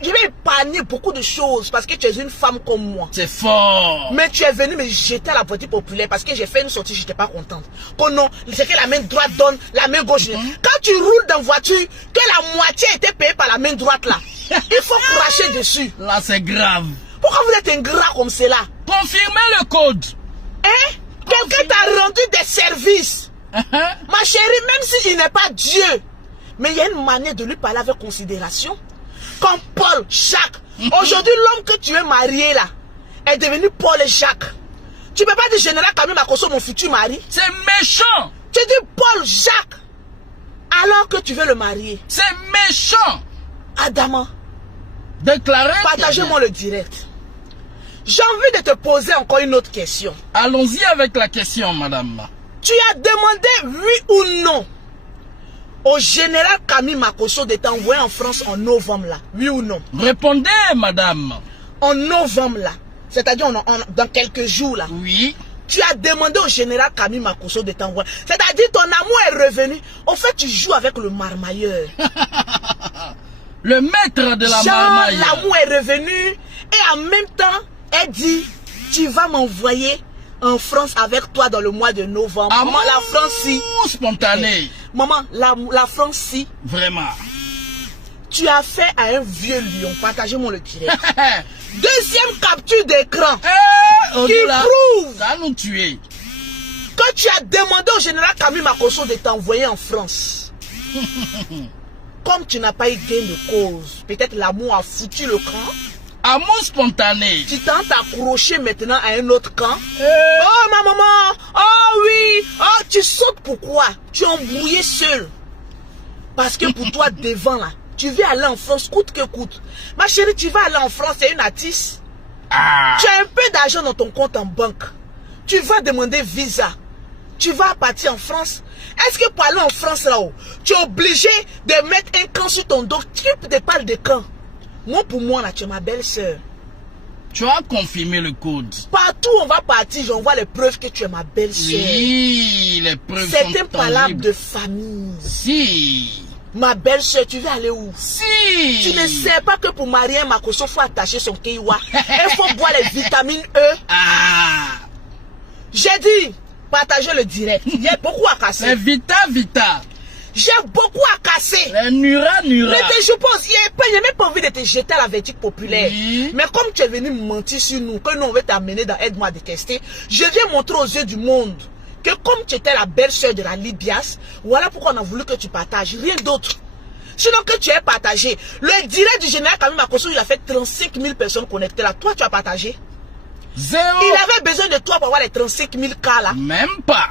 je vais épargner beaucoup de choses parce que tu es une femme comme moi. C'est fort. Mais tu es venu me jeter à la voiture populaire parce que j'ai fait une sortie, je n'étais pas contente. Oh non, c'est que la main droite donne, la main gauche. Quand tu roules dans voiture, que la moitié était payée par la main droite là, il faut cracher dessus. Là, c'est grave. Pourquoi vous êtes ingrat comme cela? Confirmez le code. Hein? Quelqu'un t'a rendu des services. Ma chérie, même s'il n'est pas Dieu, mais il y a une manière de lui parler avec considération. Comme Paul, Jacques. Aujourd'hui, l'homme que tu es marié là est devenu Paul et Jacques. Tu ne peux pas dire général Kami Makosso, mon futur mari. C'est méchant. Tu dis Paul, Jacques, alors que tu veux le marier. C'est méchant. Adama, Déclarez. partagez-moi le direct. J'ai envie de te poser encore une autre question. Allons-y avec la question, madame. Tu as demandé oui ou non au général Kami Makosso de t'envoyer en France en novembre là. Oui ou non? Répondez, madame. En novembre là. C'est-à-dire dans quelques jours là. Oui. Tu as demandé au général Kami Makosso de t'envoyer. C'est-à-dire ton amour est revenu. Au fait, tu joues avec le marmailleur. Le maître de la marmaille. L'amour est revenu. Et en même temps, elle dit, tu vas m'envoyer en France avec toi dans le mois de novembre. Amour maman, la France si. Spontané. Maman, la France si. Vraiment. Tu as fait à un vieux lion. Partagez-moi le direct. Deuxième capture d'écran. Qui prouve ça nous tuer. Que tu as demandé au général Kami Makosso de t'envoyer en France. Comme tu n'as pas eu gain de cause, peut-être l'amour a foutu le camp. Amour spontané. Tu tentes accroché maintenant à un autre camp. Oh ma maman, oh oui, oh tu sautes pourquoi? Tu es embrouillé seul. Parce que pour toi devant là, tu veux aller en France coûte que coûte. Ma chérie, tu vas aller en France, c'est une artiste. Tu as un peu d'argent dans ton compte en banque. Tu vas demander visa. Tu vas partir en France. Est-ce que pour aller en France là-haut, tu es obligé de mettre un camp sur ton dos? Tu te parles de camp. Moi, pour moi, là, tu es ma belle-sœur. Tu as confirmé le code. Partout où on va partir, j'envoie les preuves que tu es ma belle-sœur. Oui, les preuves sont c'est un palabre de famille. Si. Ma belle-sœur, tu veux aller où? Si. Tu ne sais pas que pour marier un Makosso, il faut attacher son keiwa. Il faut boire les vitamines E. J'ai dit, partagez le direct. Il y a beaucoup à casser. Les vita. J'ai beaucoup à casser. Les nura. Mais je pense, il n'y a même pas envie de te jeter à la vertique populaire. Oui. Mais comme tu es venu mentir sur nous, que nous on veut t'amener dans Aide-moi à détester, je viens montrer aux yeux du monde que comme tu étais la belle-sœur de la Libias, voilà pourquoi on a voulu que tu partages. Rien d'autre. Sinon que tu aies partagé. Le direct du général Kami Makosso, il a fait 35 000 personnes connectées là. Toi, tu as partagé. Zéro. Il avait besoin de toi pour avoir les 35 000 cas là. Même pas.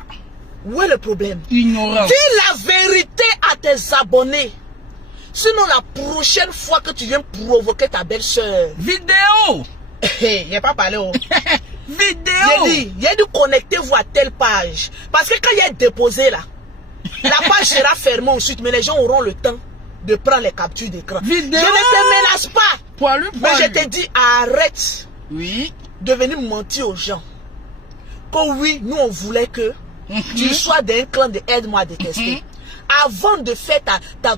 Où est le problème? Ignorant. Dis la vérité à tes abonnés. Sinon, la prochaine fois que tu viens provoquer ta belle-sœur. Vidéo. Il n'y a pas parlé. Oh. Vidéo. Il a dit connectez-vous à telle page. Parce que quand il est déposé là, la page sera fermée ensuite, mais les gens auront le temps de prendre les captures d'écran. Vidéo. Je ne te menace pas. Poilu. Mais je te dis arrête. Oui. De venir mentir aux gens. Que oui, nous on voulait que tu sois d'un clan de Aide-moi à détester. Avant de faire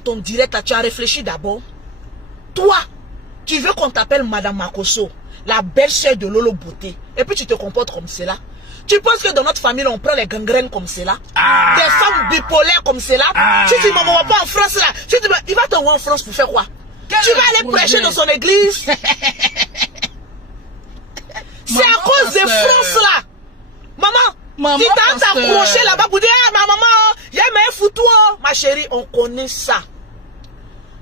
ton direct, tu as réfléchi d'abord. Toi, tu veux qu'on t'appelle Madame Makosso, la belle-sœur de Lolo Beauté, et puis tu te comportes comme cela. Tu penses que dans notre famille, on prend les gangrènes comme cela? Des femmes bipolaires comme cela? Si tu ne m'envoies pas en France là, il va t'envoyer en France pour faire quoi? Tu vas aller prêcher dans son église? C'est à cause de France là. Maman, tu t'as t'accroché là-bas pour dire, ah ma maman, il y a un foutu. Ma chérie, on connaît ça.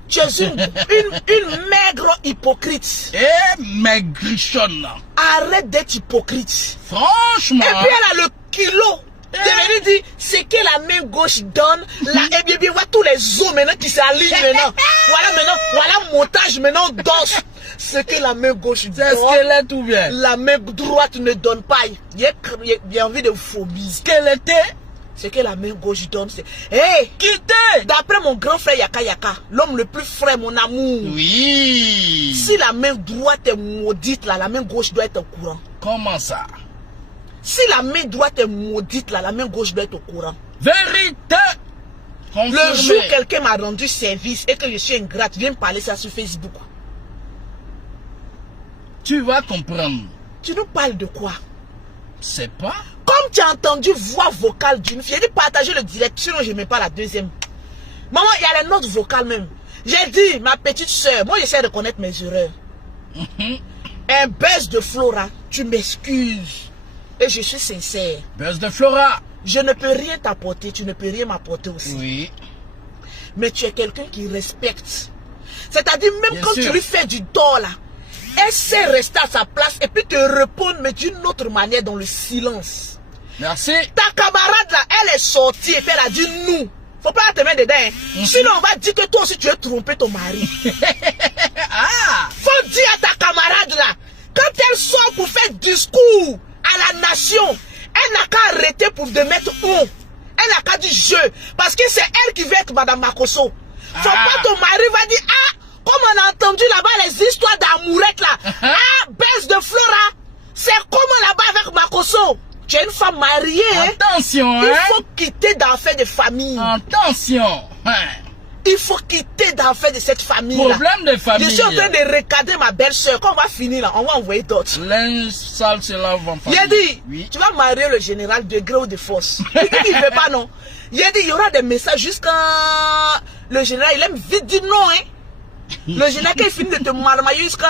Tu es une maigre hypocrite. Maigrichonne. Arrête d'être hypocrite. Franchement. Et puis elle a le kilo de venir dire, c'est que la main gauche donne, et bien, voilà tous les os maintenant qui s'alignent maintenant. Voilà montage maintenant d'os. Ce que la main gauche donne, squelette ou bien la main droite ne donne pas. Il y a envie de phobie. Squelette. Ce que la main gauche donne, c'est... Hé, quittez. D'après mon grand frère Yaka, l'homme le plus frais, mon amour. Oui. Si la main droite est maudite, là, la main gauche doit être au courant. Comment ça? Si la main droite est maudite, là, la main gauche doit être au courant. Vérité. Confirmé. Le jour où quelqu'un m'a rendu service et que je suis ingrate, viens me parler ça sur Facebook. Tu vas comprendre. Tu nous parles de quoi? C'est pas. Comme tu as entendu voix vocale d'une fille, j'ai dit partager le direct, sinon je ne mets pas la deuxième. Maman, il y a les notes vocales même. J'ai dit, ma petite soeur, moi j'essaie de connaître mes erreurs. Un buzz de Flora, tu m'excuses. Et je suis sincère. Buzz de Flora. Je ne peux rien t'apporter, tu ne peux rien m'apporter aussi. Oui. Mais tu es quelqu'un qui respecte. C'est-à-dire, même Bien quand sûr. tu lui fais du tort là, elle sait rester à sa place et puis te répondre, mais d'une autre manière dans le silence. Merci. Ta camarade là, elle est sortie et puis elle a dit nous. Faut pas te mettre dedans. Hein. Sinon, on va dire que toi aussi tu as trompé ton mari. Ah. Faut dire à ta camarade là, quand elle sort pour faire discours à la nation, elle n'a qu'à arrêter pour te mettre on. Elle n'a qu'à dire je. Parce que c'est elle qui veut être Madame Makosso. Faut pas ton mari va dire ah, comme on a entendu là-bas les histoires d'amourette là. Ah, baisse de Flora. C'est comment là-bas avec Makosso. Tu es une femme mariée. Attention, Il hein. faut quitter d'affaires de famille. Attention. Hein. Il faut quitter d'affaires de cette famille là. Problème de famille. Je suis en train de recadrer ma belle-sœur. Quand on va finir là, on va envoyer d'autres. Linge sale, c'est là en famille. Il a dit, Oui. tu vas marier le général de gré ou de force. Il dit qu'il ne veut pas, non. Il a dit, il y aura des messages jusqu'à... Le général, il aime vite dire non, hein. Le général, quand il finit de te marmailler jusqu'à...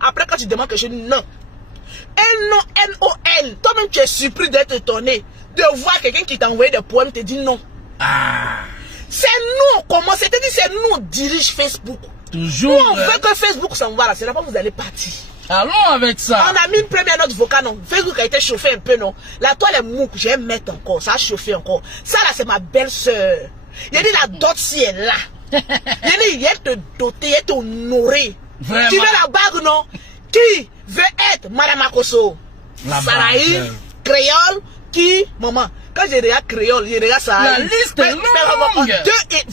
Après, quand tu demandes quelque chose, non. N-O-N-O-L. Toi-même, tu es surpris d'être étonné de voir quelqu'un qui t'a envoyé des poèmes te dit non. Ah. C'est nous, comment? C'est-à-dire, c'est nous, on dirige Facebook. Toujours. Nous, on veut que Facebook s'en va là. C'est là-bas que vous allez partir. Allons avec ça. On a mis une première note vocale, non. Facebook a été chauffé un peu, non. La toile est mou, j'ai mettre encore. Ça a chauffé encore. Ça là, c'est ma belle-sœur. Il a dit la dot si elle est là. Il a dit, il est te doter, il est honoré. Vraiment. Tu veux la bague, non? Qui veut être Madame Makosso? La Saraï, bague. créole, qui, maman. Quand je regarde créole, je regarde ça. La liste est longue.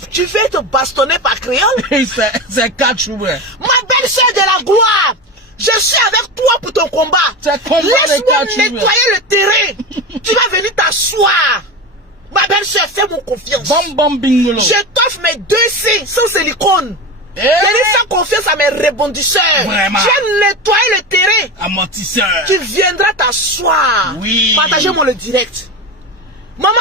Tu veux te bastonner par créole? C'est 4 jours. Ma belle-sœur de la gloire, je suis avec toi pour ton combat. C'est combat de Laisse-moi quatre jours. nettoyer le terrain. Tu vas venir t'asseoir. Ma belle-sœur, fais-moi confiance. Bam bam bingolo. Je t'offre mes 2 seins sans silicone. Eh? Je dis sans confiance à mes rebondisseurs. Vraiment. Je vais nettoyer le terrain. Amortisseur. Tu viendras t'asseoir. Oui. Partagez-moi le direct. Maman,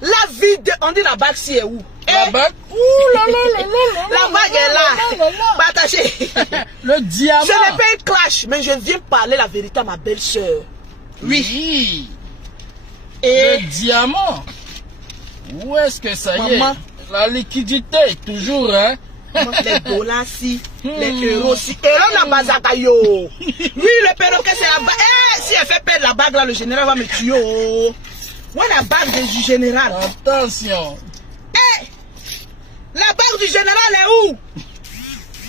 la vie de... On dit la bague si est où? La bague. Ouh là là là là. La bague est là. Partagez. Le diamant. Ce n'est pas un clash, mais je viens parler la vérité à ma belle-sœur. Oui. Et Le diamant. Où est-ce que ça y Maman. est? La liquidité, toujours, hein? les dollars si, les euros si. Et là, on a bazaka yo. Oui, le perroquet, c'est la bague. Eh, si elle fait perdre la bague là, le général va me tuer. Oh. Ouais, la bague du général. Attention. Eh, la bague du général est où?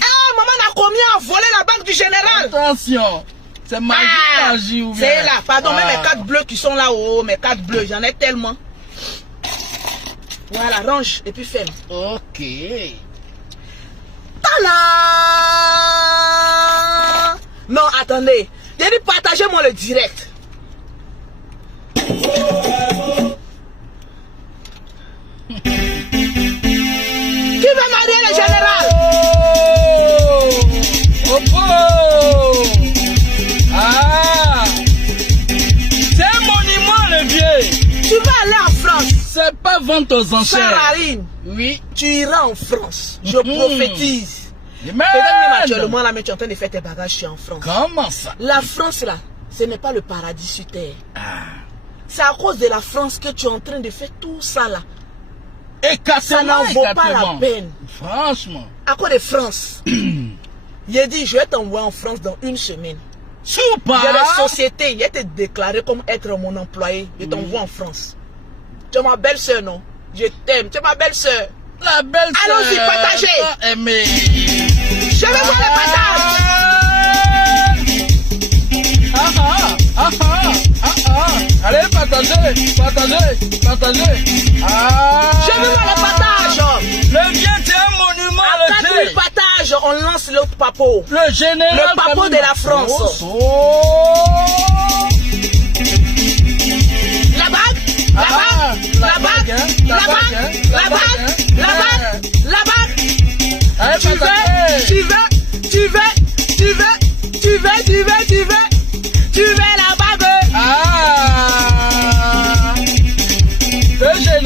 Ah, maman a combien à voler la bague du général? Attention. C'est magie, magie ou bien? C'est là. Pardon, même mes 4 bleus qui sont là. Oh, mes 4 bleus, j'en ai tellement. Voilà, range et puis ferme. Ok. Tada! Non, attendez. J'ai dit partagez-moi le direct. Qui va marier le général? Oh! Oh! Ah! C'est un monument, le vieux! Tu vas aller en France. C'est pas vente aux enchères. Sararine, Oui. tu iras en France. Je prophétise. Merde. Peut-être même actuellement là, mais tu es en train de faire tes bagages, je suis en France. Comment ça? La France là, ce n'est pas le paradis sur terre. Ah. C'est à cause de la France que tu es en train de faire tout ça là. Ça Écartement, n'en vaut pas la peine. Franchement. À cause de France. Il a dit, je vais t'envoyer en France dans 1 semaine. Super. Il y a des sociétés, il a été déclaré comme être mon employé. Je t'envoie en France. Tu es ma belle-sœur, non? Je t'aime. Tu es ma belle-sœur. La belle sœur. Allons-y, partagez. Aimé. Je vais voir le partage. Ah ah, ah ah, ah ah. Allez, partagez, partagez, partagez. Ah. Je veux voir le partage. Le vieux, c'est un monument. À Le 4000 vieux. partages, on lance l'autre papo. Le général. Le papo de la France. Oh. La bague, la bague, la bague, la bague, la bague.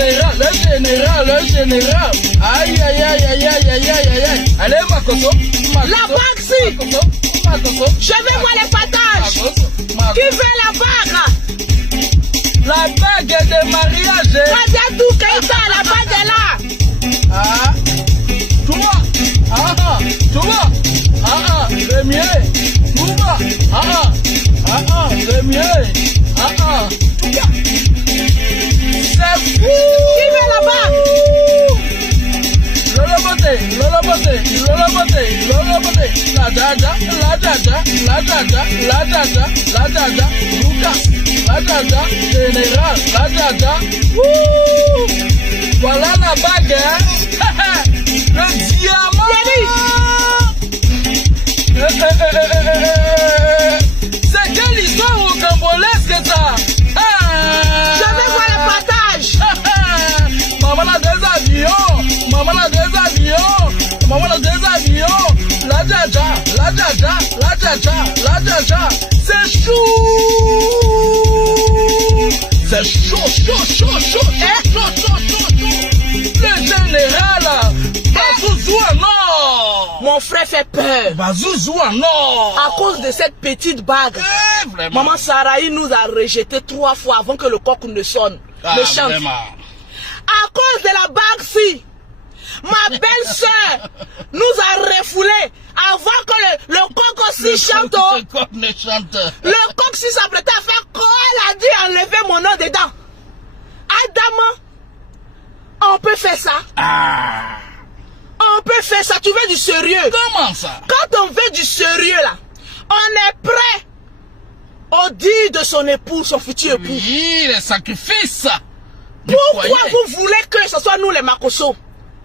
le général. Aïe, aïe, aïe, aïe, aïe, aïe, aïe, aïe. Allez, Makoto. La bague, si. Je vais voir les partages. Qui veut la bague? La bague de mariage. Radiatou Keita, la bague est là. Ah. Tu vois? Ah, tu vois? Ah, c'est mieux. Tu vois? Ah, c'est mieux. Ah, tu vois? C'est fou. Qui veut la bague? Lola Bote, la dada, Lucas, la dada, général, la dada, voilà la bague, hein? Le diamant. C'est quelle histoire rocambolesque ça? Je vais voir les partages. Maman a des avions, maman a des avions, maman a des avions. La dja, c'est chaud. C'est chaud. Le général, Bazouzou en or. Mon frère fait peur. Bazouzou en or. À cause de cette petite bague. Maman Sarahi nous a rejeté 3 fois avant que le coq ne sonne. Ne chante. Vraiment. À cause de la bague, si. Ma belle-sœur nous a refoulés avant que le coq aussi chante. Le coq ne chante. Le coq si s'apprêtait à faire quoi? Elle a dit enlever mon nom dedans. Adama, on peut faire ça. On peut faire ça. Tu veux du sérieux? Comment ça? Quand on veut du sérieux là, on est prêt au dit de son époux, son futur époux. Oui, les sacrifices. Pourquoi vous voulez que ce soit nous les Makosso?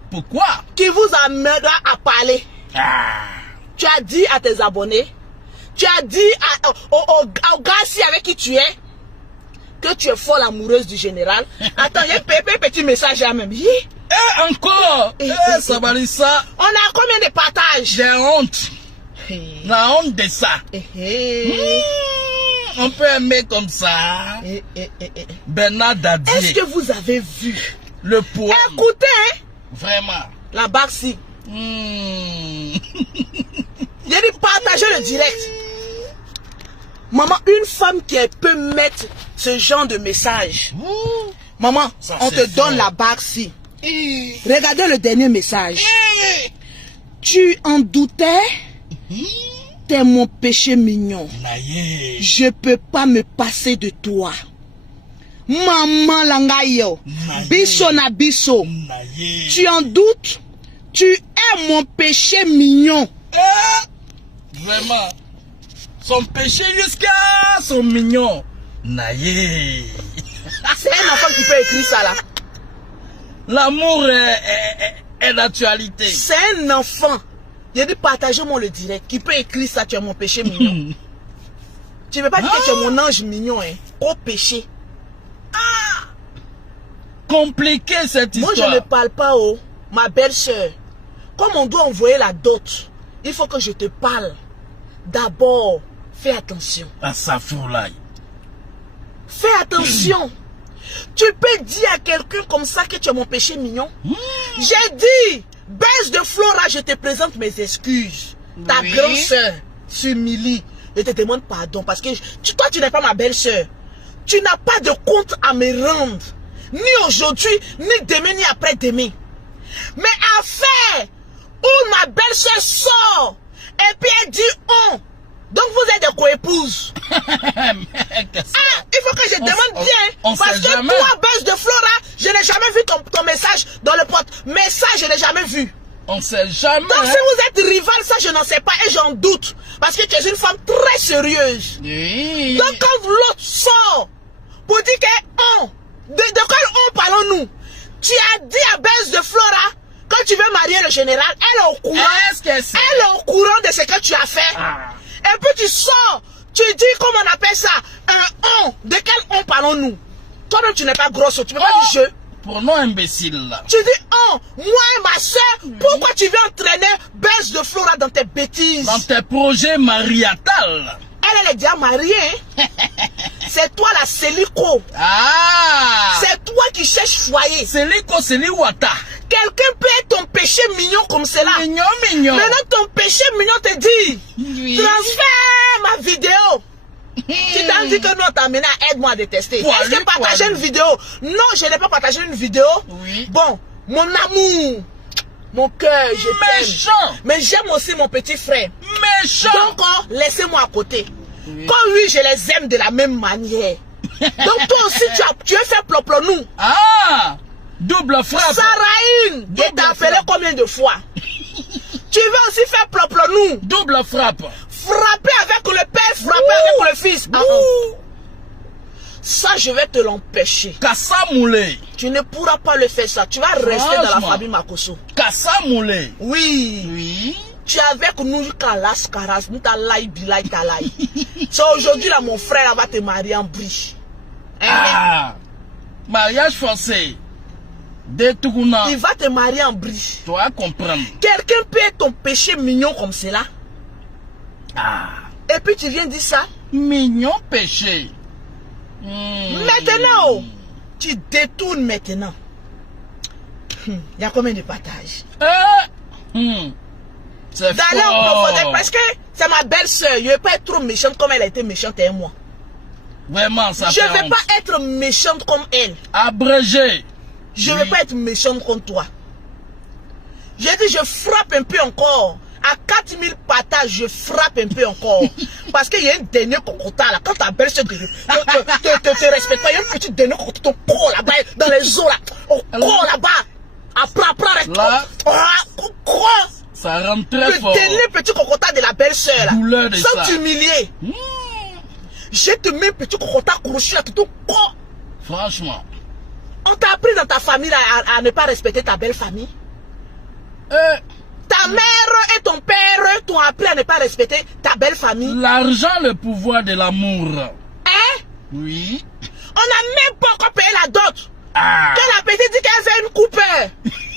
Pourquoi? Qui vous amènera à parler? Tu as dit à tes abonnés, tu as dit au gars avec qui tu es, que tu es folle amoureuse du général. Attends, il y a un petit message là même. Encore. Sabalissa. On a combien de partages? J'ai honte. La honte de ça. On peut aimer comme ça. Bernard Dadier. Est-ce que vous avez vu le poème? Écoutez, hein? Vraiment. La Baxi. J'ai dit partager le direct. Maman, une femme qui peut mettre ce genre de message. Maman, ça on te donne la Baxi. Regardez le dernier message. Tu en doutais? T'es mon péché mignon. Je peux pas me passer de toi. Maman Langayo. Biso na biso. Tu en doutes? Tu es mon péché mignon. Vraiment. Son péché jusqu'à son mignon. Naïe. C'est un enfant qui peut écrire ça là. L'amour est l'actualité. C'est un enfant. Il a dit partagez-moi le direct. Qui peut écrire ça, tu es mon péché mignon. Tu ne veux pas dire que tu es mon ange mignon, hein? Au péché. Compliqué cette histoire. Moi je ne parle pas ma belle-sœur. Comme on doit envoyer la dot, il faut que je te parle. D'abord, fais attention. À sa fourlaille. Fais attention. Tu peux dire à quelqu'un comme ça que tu es mon péché mignon. J'ai dit, baisse de Flora, je te présente mes excuses. Ta grande sœur s'humilie. Je te demande pardon parce que toi, tu n'es pas ma belle-sœur. Tu n'as pas de compte à me rendre. Ni aujourd'hui, ni demain, ni après-demain. Mais affaire où ma belle-sœur sort et puis elle dit on. Donc vous êtes des co-épouses. Il faut que je demande bien. Parce que jamais. Toi, baisse de Flora, je n'ai jamais vu ton message dans le porte. Message, je n'ai jamais vu. On sait jamais. Donc si vous êtes rival, ça je n'en sais pas et j'en doute. Parce que tu es une femme très sérieuse. Oui. Donc quand l'autre sort pour dire que de quel on parlons-nous? Tu as dit à baisse de Flora, quand tu veux marier le général, elle est au courant. Elle est au courant de ce que tu as fait. Et puis tu sors, tu dis, comment on appelle ça? Un on. De quel on parlons-nous? Toi-même, tu n'es pas grosse, tu ne peux pas dire je. Pour non imbécile là. Tu dis, oh, moi et ma soeur, pourquoi tu veux entraîner baisse de Flora dans tes bêtises? Dans tes projets mariatales. Elle est déjà mariée. C'est toi la Célico. C'est toi qui cherches foyer. C'est l'Iko, c'est l'Iwata. Quelqu'un peut être ton péché mignon comme cela. Mignon, mignon. Maintenant, ton péché mignon te dit, Oui. transfère ma vidéo. Tu t'as dit que non, t'as amené à aide-moi à détester. Est-ce que partager une vidéo? Non, je n'ai pas partagé une vidéo. Oui. Bon, mon amour, mon cœur, je t'aime. Méchant. Mais j'aime aussi mon petit frère. Méchant. Donc, laissez-moi à côté. Oui. Comme lui, je les aime de la même manière. Donc, toi aussi, tu veux faire ploplonou. Ah! Double frappe. Sarahine, je t'ai appelé combien de fois? Tu veux aussi faire ploplonou. Double frappe. Frapper avec le père, frapper avec le fils. Ah, ah. Ça, je vais te l'empêcher. Kassamoulé. Tu ne pourras pas le faire ça. Tu vas rester dans la famille Makoso. Kassamoulé. Oui. Oui. Tu es avec nous jusqu'à Las Caras. Nous t'alaï, bilai, talaï. C'est aujourd'hui, là, mon frère là, va te marier en brie. Ah. Mariage forcé. Détournant. Il va te marier en brie. Tu vas comprendre. Quelqu'un peut être ton péché mignon comme cela. Ah. Et puis tu viens dire ça. Mignon péché. Maintenant, tu détournes maintenant. Il y a combien de partages? C'est D'aller en profondeur parce que c'est ma belle-sœur. Je ne vais pas être trop méchante comme elle a été méchante et moi. Vraiment, ça Je ne fait vais honte. pas être méchante comme elle. Abrégé. Je ne vais pas être méchante comme toi. J'ai dit, je frappe un peu encore. À 4000 partages, je frappe un peu encore. Parce qu'il y a un dernier cocotin là. Quand ta belle-sœur te respecte pas, il y a un petit dernier cocotin, ton corps là-bas, dans les os là. Au corps là-bas. Après, reste. Là. Quoi? Ça rentre très fort. Le dernier petit cocotin de la belle-sœur là. Douleur de Sans ça. t'humilier. Je te mets un petit cocotin crochu là, ton corps. Franchement. On t'a appris dans ta famille là, à ne pas respecter ta belle famille. Ta mère et ton père t'ont appris à ne pas respecter ta belle famille. L'argent, le pouvoir de l'amour. Hein? Oui. On n'a même pas encore payé la dot. Ah. Quand la petite dit qu'elle fait une coupe. Elle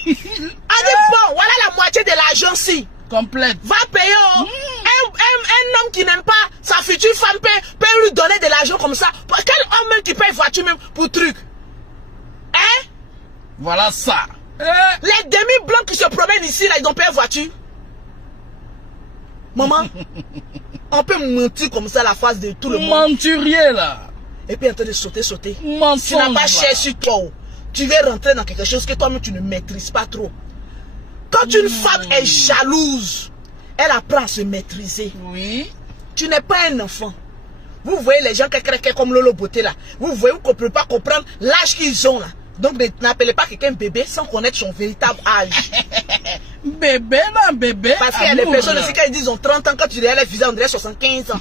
dit bon, voilà la moitié de l'argent si. Complète. Va payer. Oh. Un homme qui n'aime pas sa future femme peut lui donner de l'argent comme ça. Quel homme même qui paye voiture même pour truc? Hein? Voilà ça. Les demi-blancs qui se promènent ici, là, ils ont payé voiture. Maman, on peut mentir comme ça à la face de tout le monde. Menturier là. Et puis en train de sauter. Mensonge. Tu n'as pas là. cher sur toi. Oh. Tu veux rentrer dans quelque chose que toi-même tu ne maîtrises pas trop. Quand une femme est jalouse, elle apprend à se maîtriser. Oui. Tu n'es pas un enfant. Vous voyez les gens qui crèquent comme Lolo Beauté là. Vous voyez, vous ne pouvez pas comprendre l'âge qu'ils ont là. Donc n'appelez pas quelqu'un bébé sans connaître son véritable âge. Bébé, non, bébé. Parce qu'il y a des personnes aussi qui disent qu'ils ont 30 ans, quand tu regardes les visas, on dirait 75 ans.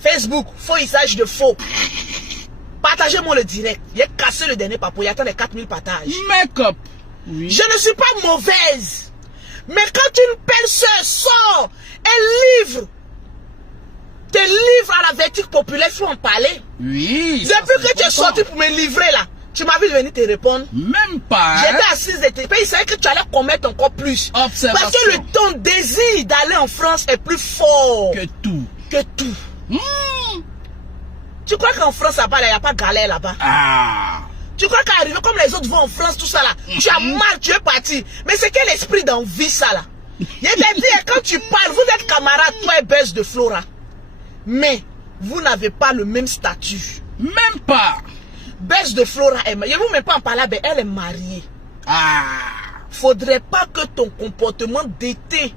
Facebook, faux usage de faux. Partagez-moi le direct. J'ai cassé le dernier papo, il y a les 4000 partages. Make-up. Oui. Je ne suis pas mauvaise. Mais quand une belle-sœur sort un livre, te livre à la vertu populaire, il faut en parler. Oui. Depuis que tu es sorti pour me livrer là, tu m'as vu venir te répondre. Même pas. J'étais assise et il savait que tu allais commettre encore plus. Observation. Parce que ton désir d'aller en France est plus fort Que tout. que tout. Tu crois qu'en France, il n'y a pas galère là-bas? Ah. Tu crois qu'arriver comme les autres vont en France, tout ça là, tu as mal, tu es parti. Mais c'est quel esprit d'envie ça là? Il t'a dit, quand tu parles, vous êtes camarades, toi et Bess de Flora. Mais vous n'avez pas le même statut. Même pas. Bess de Flora est mariée. Je ne vous mets pas en parler, mais elle est mariée. Ah. Faudrait pas que ton comportement d'été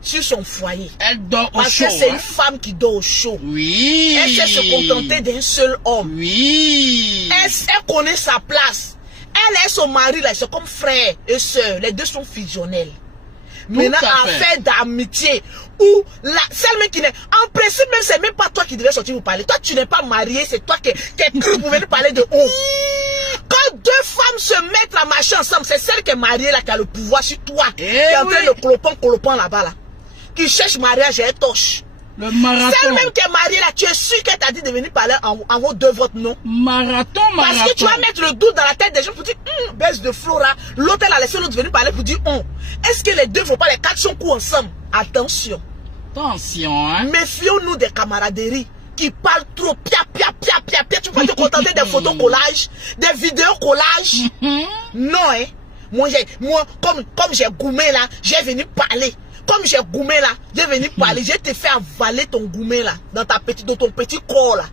sur son foyer. Elle dort au Parce chaud. que c'est hein. une femme qui dort au chaud. Oui. Elle sait se contenter d'un seul homme. Oui. Elle connaît sa place. Elle et son mari, là, c'est comme frère et soeur. Les deux sont fusionnels. Maintenant, à fait. affaire d'amitié, ou celle même qui n'est... En principe, même, c'est même pas toi qui devais sortir vous parler. Toi, tu n'es pas marié, c'est toi qui es cru pour venir parler de honte. Quand deux femmes se mettent à marcher ensemble, c'est celle qui est mariée là, qui a le pouvoir sur toi. Qui est en train de clopant là-bas là. Qui cherche mariage et elle torche. Le marathon. Celle même qui est mariée là, tu es sûr qu'elle t'a dit de venir parler en haut de votre nom. Marathon. Parce que tu vas mettre le doute dans la tête des gens pour dire, baisse de Flora. L'autre, elle a laissé l'autre venir parler pour dire, est-ce que les deux ne vont pas les quatre son coup ensemble? Attention. Attention, hein. Méfions-nous des camaraderies. qui parle trop. Pia. Tu peux te contenter des photos collages, des vidéos collages. Non, hein. Moi, comme j'ai goumé là, j'ai venu parler. Comme j'ai goumé là, j'ai venu parler. J'ai te fait avaler ton goumé là, dans ton petit corps là.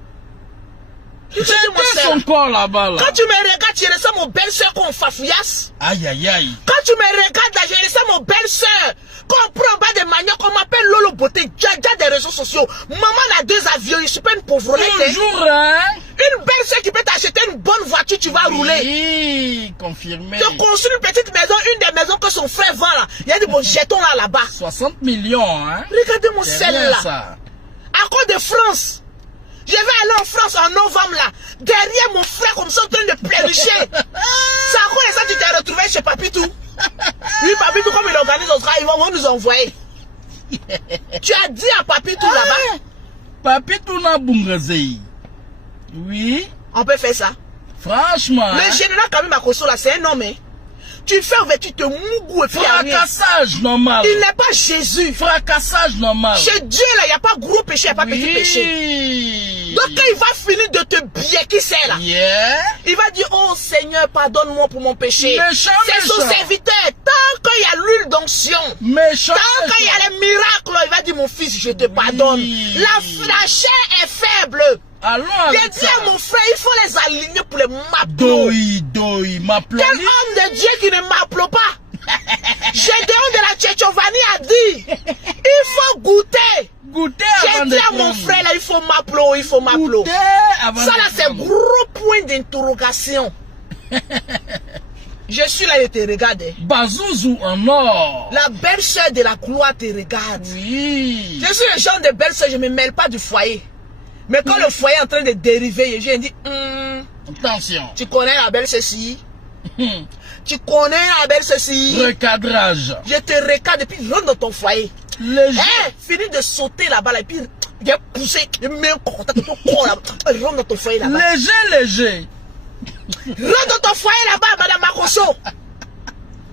C'était son corps là-bas là. Quand tu me regardes, tu ressembles mon belle-sœur qu'on fafouillasse. Aïe aïe aïe. Quand tu me regardes là, je ressemble mon belle-sœur. Quand on prend en bas de manioc, on m'appelle Lolo Beauté. J'ai des réseaux sociaux. Maman a 2 avions, je suis pas une pauvrette. Bonjour hein. Une belle-sœur qui peut t'acheter une bonne voiture, tu vas rouler. Oui, confirmé. Tu construis une petite maison, une des maisons que son frère vend là. Il y a des bons jetons là-bas. 60 millions hein. Regardez mon sel là. Ça. À cause de France. Je vais aller en France en novembre là. Derrière mon frère comme ça en train de pleurnicher. C'est à cause de ça que tu t'es retrouvé chez Papitou. Oui, Papitou, comme il organise notre travail, ils vont nous envoyer. Tu as dit à Papitou là-bas. Papitou na Bungazei. Oui. On peut faire ça. Franchement. Le général Kami Makosso là, c'est un homme. Hein. Tu fais tu te mougou et puis fracassage normal. Il n'est pas Jésus. Fracassage normal. Chez Dieu là, il n'y a pas gros péché, il n'y a pas petit péché. Donc quand il va finir de te bier, qui c'est là? Il va dire, oh Seigneur, pardonne-moi pour mon péché. C'est son serviteur. Tant qu'il y a l'huile d'onction, tant qu'il y a les miracles, il va dire, mon fils, je te pardonne. La chair est faible. J'ai dit à mon frère, il faut les aligner pour les m'appeler. Quel homme de Dieu qui ne m'appelle pas? Gédéon de la Tchétchovanie a dit, il faut goûter. J'ai dit à mon frère, là, il faut m'appeler, Ça là, c'est gros point d'interrogation. Je suis là, je te regarde. Bazouzou en or. La belle-sœur de la gloire te regarde. Oui. Je suis le genre de belle-sœur, je ne me mêle pas du foyer. Mais quand le foyer est en train de dériver, je dis, attention. Tu connais la belle ceci? Tu connais la belle ceci? Recadrage. Je te recadre et puis rentre dans ton foyer. Finis de sauter là-bas là, et puis viens pousser, mets un contact de ton corps là-bas. Rentre dans ton foyer là-bas. Léger. Rentre dans ton foyer là-bas, Madame Makosso.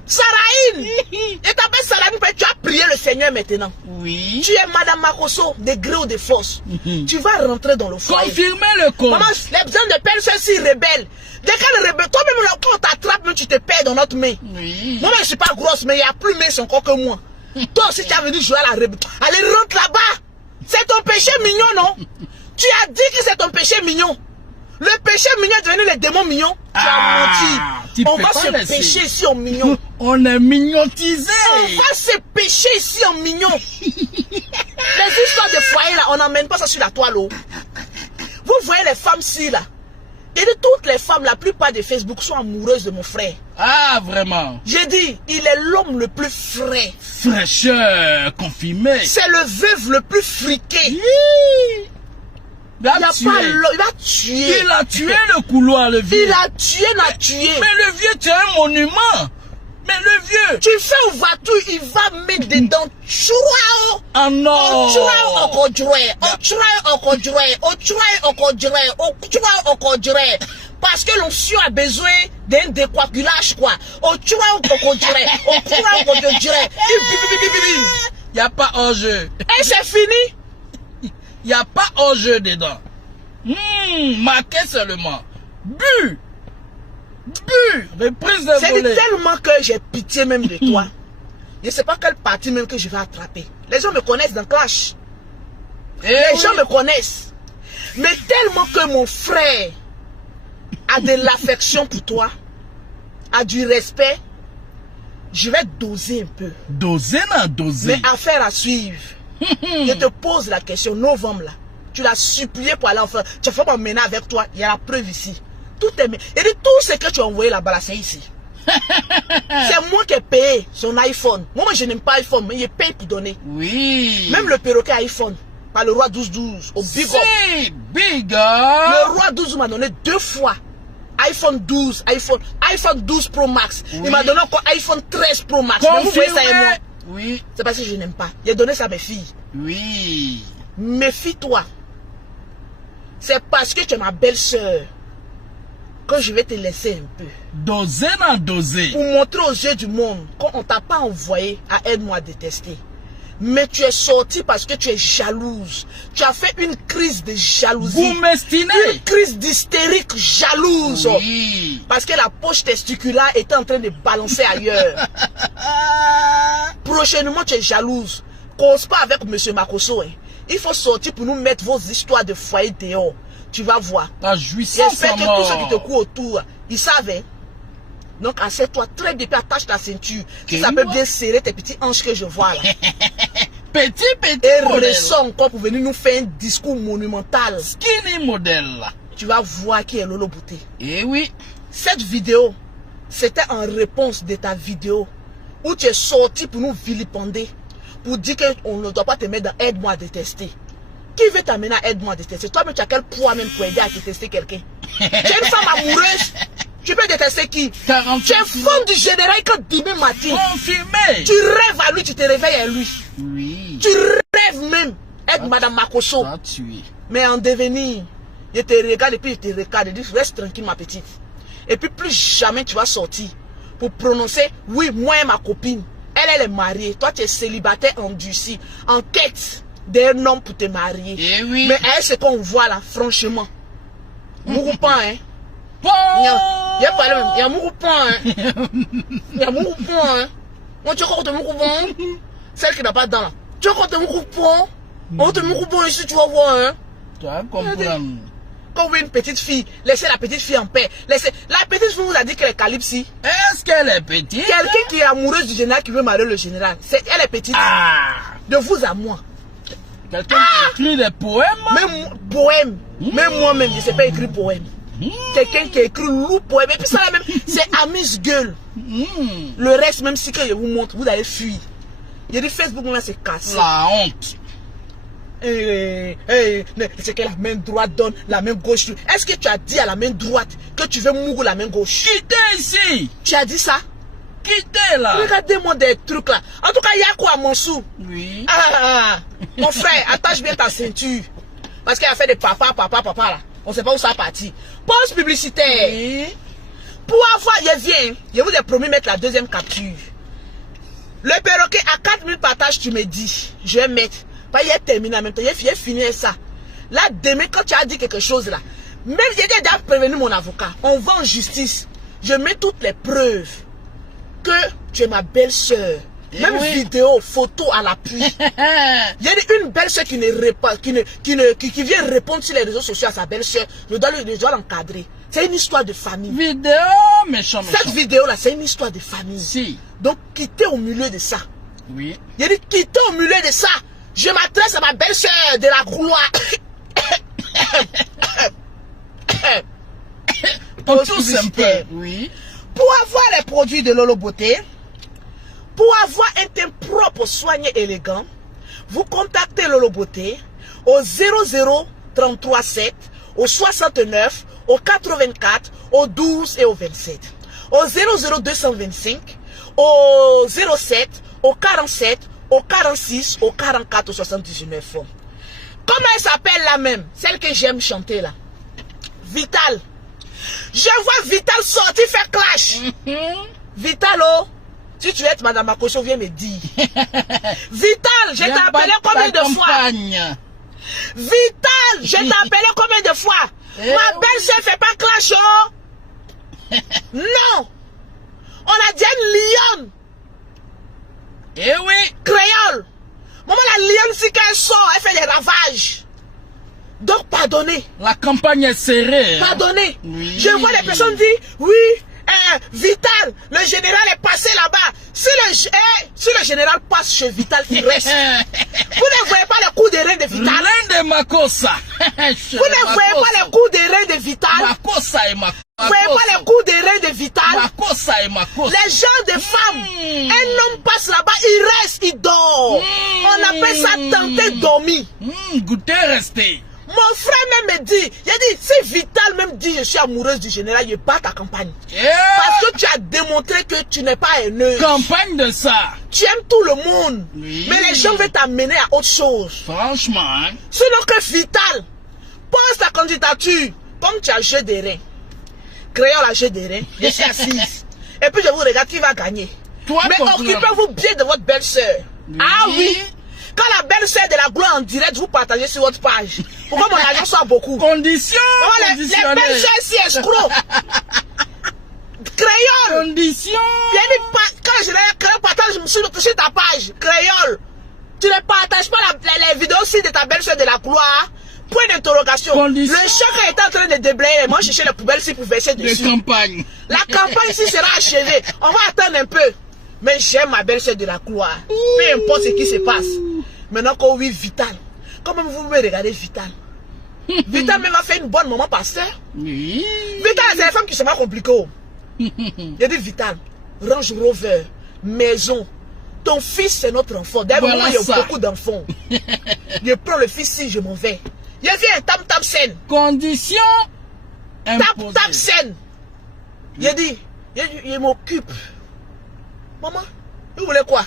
Saraïne. Et t'appelles Saraïne, tu as prié le Seigneur maintenant. Oui. Tu es Madame Makosso, de gré ou de force. Tu vas rentrer dans le foyer. Confirmez le code. Maman, les besoins de père, ceux-ci rebelles. Dès qu'elle rebelle, toi-même, quand on t'attrape, tu te perds dans notre main. Oui. Moi, je ne suis pas grosse, mais il y a plus mince encore que moi. Toi aussi, tu as venu jouer à la rebelle. Allez, rentre là-bas. C'est ton péché mignon, non? Tu as dit que c'est ton péché mignon. Le péché mignon est devenu les démons mignons. Tu as menti. On va se pécher ici en mignon. On est mignontisé. On va se pécher ici en mignon. Les histoires de foyer là, on n'emmène pas ça sur la toile. Vous voyez les femmes ci là. Et de toutes les femmes, la plupart de Facebook sont amoureuses de mon frère. Ah, vraiment? J'ai dit, il est l'homme le plus frais. Fraîcheur, confirmé. C'est le veuve le plus friqué. Oui. Il va tuer. Il a tué le couloir, le vieux. Il a tué, Mais le vieux, tu es un monument. Mais le vieux. Tu fais où vas-tu, il va mettre dedans. Ah non. Parce que l'onction a besoin d'un décoagulage, quoi. Il n'y a pas hors-jeu. Et c'est fini. Il n'y a pas hors-jeu dedans. Marqué seulement. Bu. Reprise de c'est volée. Tellement que j'ai pitié même de toi. Je ne sais pas quelle partie même que je vais attraper. Les gens me connaissent dans Clash. Les gens me connaissent. Mais tellement que mon frère a de l'affection pour toi, a du respect, je vais doser un peu. Doser. Mais affaire à suivre. Je te pose la question, novembre là. Tu l'as supplié pour aller en France. Tu as fait m'emmener avec toi. Il y a la preuve ici. Tout est mis. Et tout ce que tu as envoyé là-bas, c'est ici. C'est moi qui ai payé son iPhone. Moi, je n'aime pas iPhone, mais il paye pour donner. Oui. Même le perroquet iPhone, par le roi 1212, au Big Up. Big Up. Le roi 12 m'a donné 2 fois. iPhone 12, iPhone 12 Pro Max. Oui. Il m'a donné encore iPhone 13 Pro Max. Mais vous voyez ça et moi. Oui. C'est parce que je n'aime pas. Il a donné ça à mes filles. Oui. Méfie-toi. C'est parce que tu es ma belle-sœur que je vais te laisser un peu. Doser. Pour montrer aux yeux du monde qu'on ne t'a pas envoyé à aide-moi à détester. Mais tu es sorti parce que tu es jalouse. Tu as fait une crise de jalousie. Vous m'estimez. Une crise d'hystérique jalouse. Oui. Parce que la poche testiculaire était en train de balancer ailleurs. Prochainement, tu es jalouse. Cause pas avec M. Makosso. Hein. Il faut sortir pour nous mettre vos histoires de foyer dehors. Tu vas voir. La jouissance J'espère à que tous mort. ceux qui te courent autour, ils savent. Donc, assieds-toi très bien, puis attache ta ceinture. Si ça peut bien serrer tes petits hanches que je vois là. Petit Et modèle. ressort encore pour venir nous faire un discours monumental. Skinny modèle. Tu vas voir qui est Lolo Bouté. Eh oui. Cette vidéo, c'était en réponse de ta vidéo où tu es sorti pour nous vilipender. Pour dire qu'on ne doit pas te mettre dans aide-moi à détester. Qui veut t'amener à aide-moi à détester? Toi-même, tu as quel poids même pour aider à détester quelqu'un? Tu es une femme amoureuse. Tu peux détester qui? 48 Tu es femme du général quand dimanche matin. Confirmé. Tu rêves à lui, tu te réveilles à lui. Oui. Tu rêves même être Madame Makosso. Ça tué. Mais en devenir, je te regarde et puis je te regarde et dis reste tranquille ma petite. Et puis plus jamais tu vas sortir pour prononcer oui, moi et ma copine. Elle est mariée. Toi tu es célibataire endurci, en quête d'un homme pour te marier. Eh oui. Mais elle, ce qu'on voit là, franchement, Mouroupan, hein. Bon. Il y a pas le même. Il y a Mouroupan, hein. Il y a Mouroupan, hein. Moi, tu crois que tu Mouroupan? Celle qui n'a pas de dents là. Tu crois que tu Mouroupan? On te Mouroupan ici, tu vas voir, hein. Tu vas comprendre. Quand vous voyez une petite fille, laissez la petite fille en paix. Laissez... La petite fille vous a dit qu'elle est calypsie. Est-ce qu'elle est petite? Quelqu'un qui est amoureuse du général qui veut marier le général. Elle est petite. Ah. De vous à moi. Quelqu'un qui écrit des poèmes? Même poème. Même moi-même, je ne sais pas écrire poème. Quelqu'un qui écrit loup poème. Et puis ça là même, c'est amuse-gueule. Le reste, même si que je vous montre, vous allez fuir. Il y a des Facebook, maintenant c'est cassé. La honte. C'est que la main droite donne, la main gauche. Est-ce que tu as dit à la main droite que tu veux mourir la main gauche? Quittez ici. Tu as dit ça? Quittez là. Regardez-moi des trucs là. En tout cas, il y a quoi, Monsou? Oui. Mon frère, attache bien ta ceinture. Parce qu'il a fait des papa là. On ne sait pas où ça a parti. Pause publicitaire. Oui. Pour avoir, je vous ai promis mettre la deuxième capture. Le perroquet à 4000 partages, tu me dis. Je vais mettre. Pas, il est terminé en même temps. Il est fini ça. Là, demain, quand tu as dit quelque chose là, même j'ai déjà prévenu mon avocat. On va en justice. Je mets toutes les preuves que tu es ma belle-sœur. Même vidéo, photo à l'appui. Il y a une belle-sœur qui vient répondre sur les réseaux sociaux à sa belle-sœur. Je dois l'encadrer. C'est une histoire de famille. Vidéo méchant. Cette vidéo-là, c'est une histoire de famille. Si. Donc, quittez au milieu de ça. Oui. Il a dit, quittez au milieu de ça. Je m'adresse à ma belle-sœur de la gloire. Tout simple. Oui. Pour avoir les produits de Lolo Beauté, pour avoir un teint propre, soigné, élégant, vous contactez Lolo Beauté au 00 33 7, au 69, au 84, au 12 et au 27. Au 00 225, au 07, au 47, au 46, au 44, au 79. Comment elle s'appelle la même? Celle que j'aime chanter là. Vital. Je vois Vital sortir faire clash. Vital, oh. Si tu es Madame Makosso, viens me dire. Vital, je t'ai appelé combien de fois? Vital, je t'ai appelé combien de fois? Ma belle-sœur fait pas clash, oh. Non. On a dit une lionne. Eh oui. Créole. Maman, la lionne, si qu'elle sort, elle fait des ravages. Donc, pardonnez. La campagne est serrée. Pardonnez. Oui. Je vois les personnes dire, oui, Vital, le général est passé là-bas. Si le général passe chez Vital, il reste. Vous ne voyez pas le coup de rein de Vital? L'un de Makossa. Vous ne voyez pas le coup de rein de Vital? Makossa et Makossa. Vous ne voyez pas le coup de rein de Vital? Makossa et Makossa. Les gens de femmes, un homme passe là-bas, il reste, il dort. On appelle ça tenter dormir. Goûter rester. Mon frère même me dit, il a dit, si Vital même dit je suis amoureuse du général, il bat ta campagne. Parce que tu as démontré que tu n'es pas haineuse. Campagne de ça. Tu aimes tout le monde. Oui. Mais les gens veulent t'amener à autre chose. Franchement, hein. Sinon que Vital pose ta candidature, comme tu as jeu des reins. Créole a jeu des reins, je suis assise. Et puis je vous regarde qui va gagner. Toi, mais occupez-vous bien de votre belle-sœur. Oui. Ah oui. Quand la belle-sœur de la gloire en direct, vous partagez sur votre page. Pourquoi mon argent soit beaucoup? Condition. Les belles-sœurs si escrocs. Créole. Condition. Quand je partage sur ta page, créole, tu ne partages pas les vidéos aussi de ta belle-sœur de la gloire. Point d'interrogation. Le choc est en train de déblayer. Moi, je cherche les poubelles ici pour verser dessus. La campagne ici sera achevée. On va attendre un peu. Mais j'aime ma belle-sœur de la gloire. Peu importe ce qui se passe. Maintenant qu'on vit Vital. Comment vous me regardez Vital? Vital même a fait une bonne maman pasteur. Oui. Vital, c'est les femmes qui sont pas compliquées. J'ai dit Vital, Range Rover, maison. Ton fils c'est notre enfant. D'ailleurs, voilà, il y a beaucoup d'enfants. Je prends le fils si je m'en vais. Il vient tam scène. Condition. Tap scène. J'ai dit, il m'occupe. Maman, vous voulez quoi?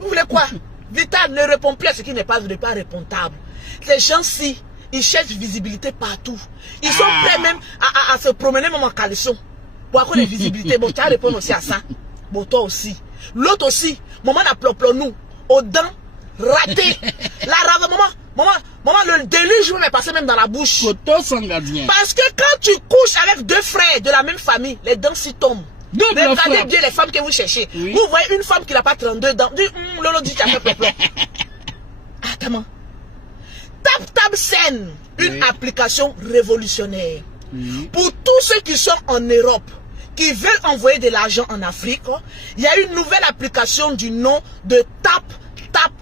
Vous voulez quoi? Vital ne répond plus à ce qui n'est pas répondable. Ces gens-ci, ils cherchent visibilité partout. Ils sont prêts même à se promener même en caleçon. Pour avoir de visibilité. Bon, tu as répondu aussi à ça. Bon, toi aussi. L'autre aussi. Maman n'a ploplo nous. Aux dents ratées. La rave, maman, le déluge me passer même dans la bouche. Parce que quand tu couches avec deux frères de la même famille, les dents s'y tombent. Regardez bien les femmes que vous cherchez. Oui. Vous voyez une femme qui n'a pas 32 dents. Lolo dit tu as fait ploplo. Attends. Tap Scène, une application révolutionnaire. Pour tous ceux qui sont en Europe, qui veulent envoyer de l'argent en Afrique, il y a une nouvelle application du nom de Tap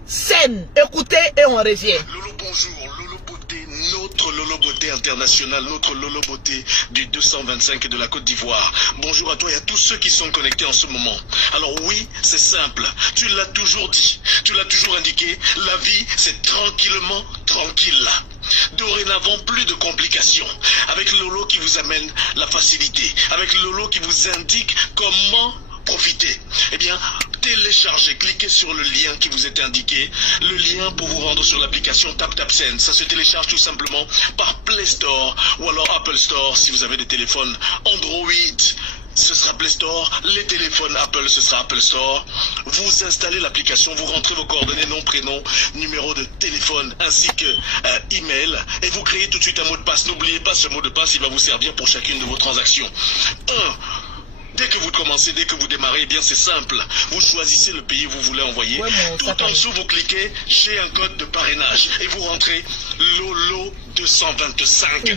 Scène. Écoutez et on revient. Lolo, bonjour. Lolo Beauté, notre Lolo Beauté international, notre Lolo Beauté du 225 de la Côte d'Ivoire. Bonjour à toi et à tous ceux qui sont connectés en ce moment. Alors oui, c'est simple. Tu l'as toujours dit, tu l'as toujours indiqué. La vie, c'est tranquillement tranquille. Dorénavant, plus de complications. Avec Lolo qui vous amène la facilité. Avec Lolo qui vous indique comment profiter. Eh bien, téléchargez, cliquez sur le lien qui vous est indiqué. Le lien pour vous rendre sur l'application Tap Scène. Ça se télécharge tout simplement par Play Store ou alors Apple Store si vous avez des téléphones Android. Ce sera Play Store, les téléphones Apple, ce sera Apple Store. Vous installez l'application, vous rentrez vos coordonnées, nom, prénom, numéro de téléphone ainsi que email et vous créez tout de suite un mot de passe. N'oubliez pas ce mot de passe, il va vous servir pour chacune de vos transactions. Dès que vous commencez, dès que vous démarrez, eh bien c'est simple. Vous choisissez le pays où vous voulez envoyer. Ouais, tout en dessous, vous cliquez chez un code de parrainage et vous rentrez Lolo 225.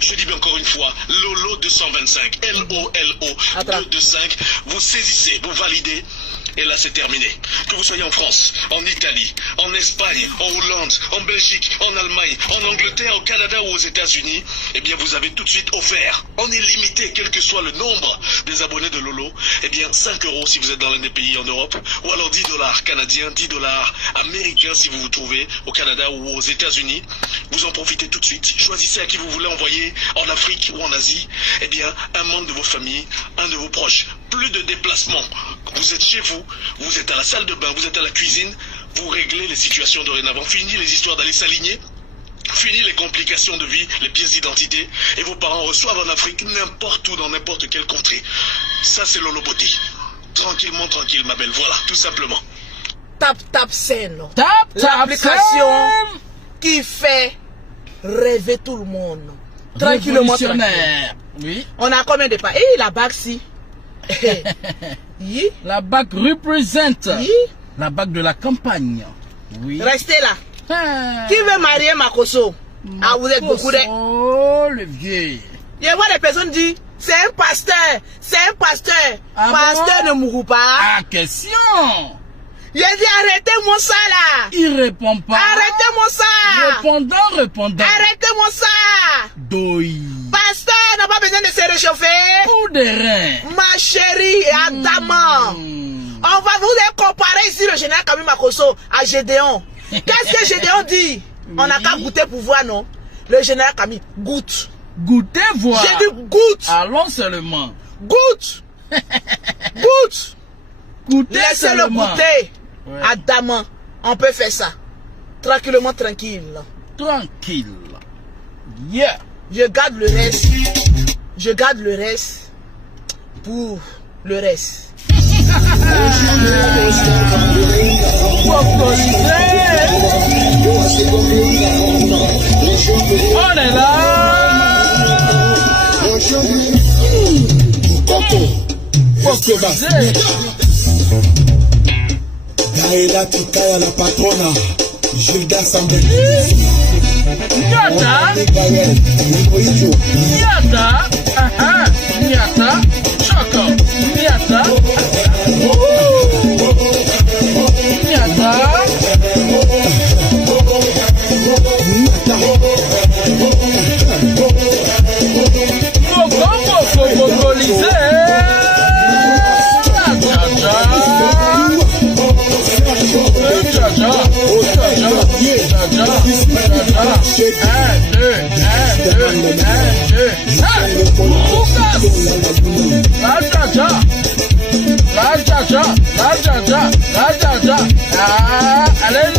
Je dis bien encore une fois, Lolo 225. L-O-L-O 225. Vous saisissez, vous validez. Et là, c'est terminé. Que vous soyez en France, en Italie, en Espagne, en Hollande, en Belgique, en Allemagne, en Angleterre, au Canada ou aux États-Unis, eh bien, vous avez tout de suite offert, en illimité, quel que soit le nombre des abonnés de Lolo, eh bien, 5 € si vous êtes dans l'un des pays en Europe, ou alors 10 $ canadiens, 10 $ américains si vous vous trouvez au Canada ou aux États-Unis. Vous en profitez tout de suite. Choisissez à qui vous voulez envoyer, en Afrique ou en Asie, eh bien, un membre de vos familles, un de vos proches. Plus de déplacements. Vous êtes chez vous, vous êtes à la salle de bain, vous êtes à la cuisine, vous réglez les situations dorénavant. Fini les histoires d'aller s'aligner, fini les complications de vie, les pièces d'identité, et vos parents reçoivent en Afrique n'importe où, dans n'importe quelle contrée. Ça, c'est Lolo Beauté. Tranquillement, tranquille, ma belle. Voilà, tout simplement. Tap Scène. L'application qui fait rêver tout le monde. Tranquillement, tranquille. Oui. On a combien de pas? Et la bague si. La bague représente la bague de la campagne. Oui. Restez là. Qui veut marier Makoso? Ah, vous êtes beaucoup de... Oh, le vieux. Je vois des personnes dire, c'est un pasteur. C'est un pasteur. Pasteur ne mourra pas. Ah, question. Il a dit, arrêtez-moi ça là. Il répond pas. Arrêtez-moi ça. Répondant. Arrêtez-moi ça. Doi. Pasteur n'a pas besoin de se réchauffer. Pour des reins. Ma chérie Adama. On va vous comparer ici le général Kami Makoso à Gédéon. Qu'est-ce que Gédéon dit? On n'a qu'à goûter pour voir, non? Le général Kami, goûte. Goûtez voir. J'ai dit goûte. Allons seulement. Goûte. Goûte. Laissez-le goûter. Ouais. Adama, on peut faire ça. Tranquillement, tranquille. Tranquille. Yeah. Je garde le reste. Je garde le reste pour le reste. On est là. Gaëla Tikaya la patrona, Gilda Sambé. Nyata. Nyata. Choco. Nyata. Allez,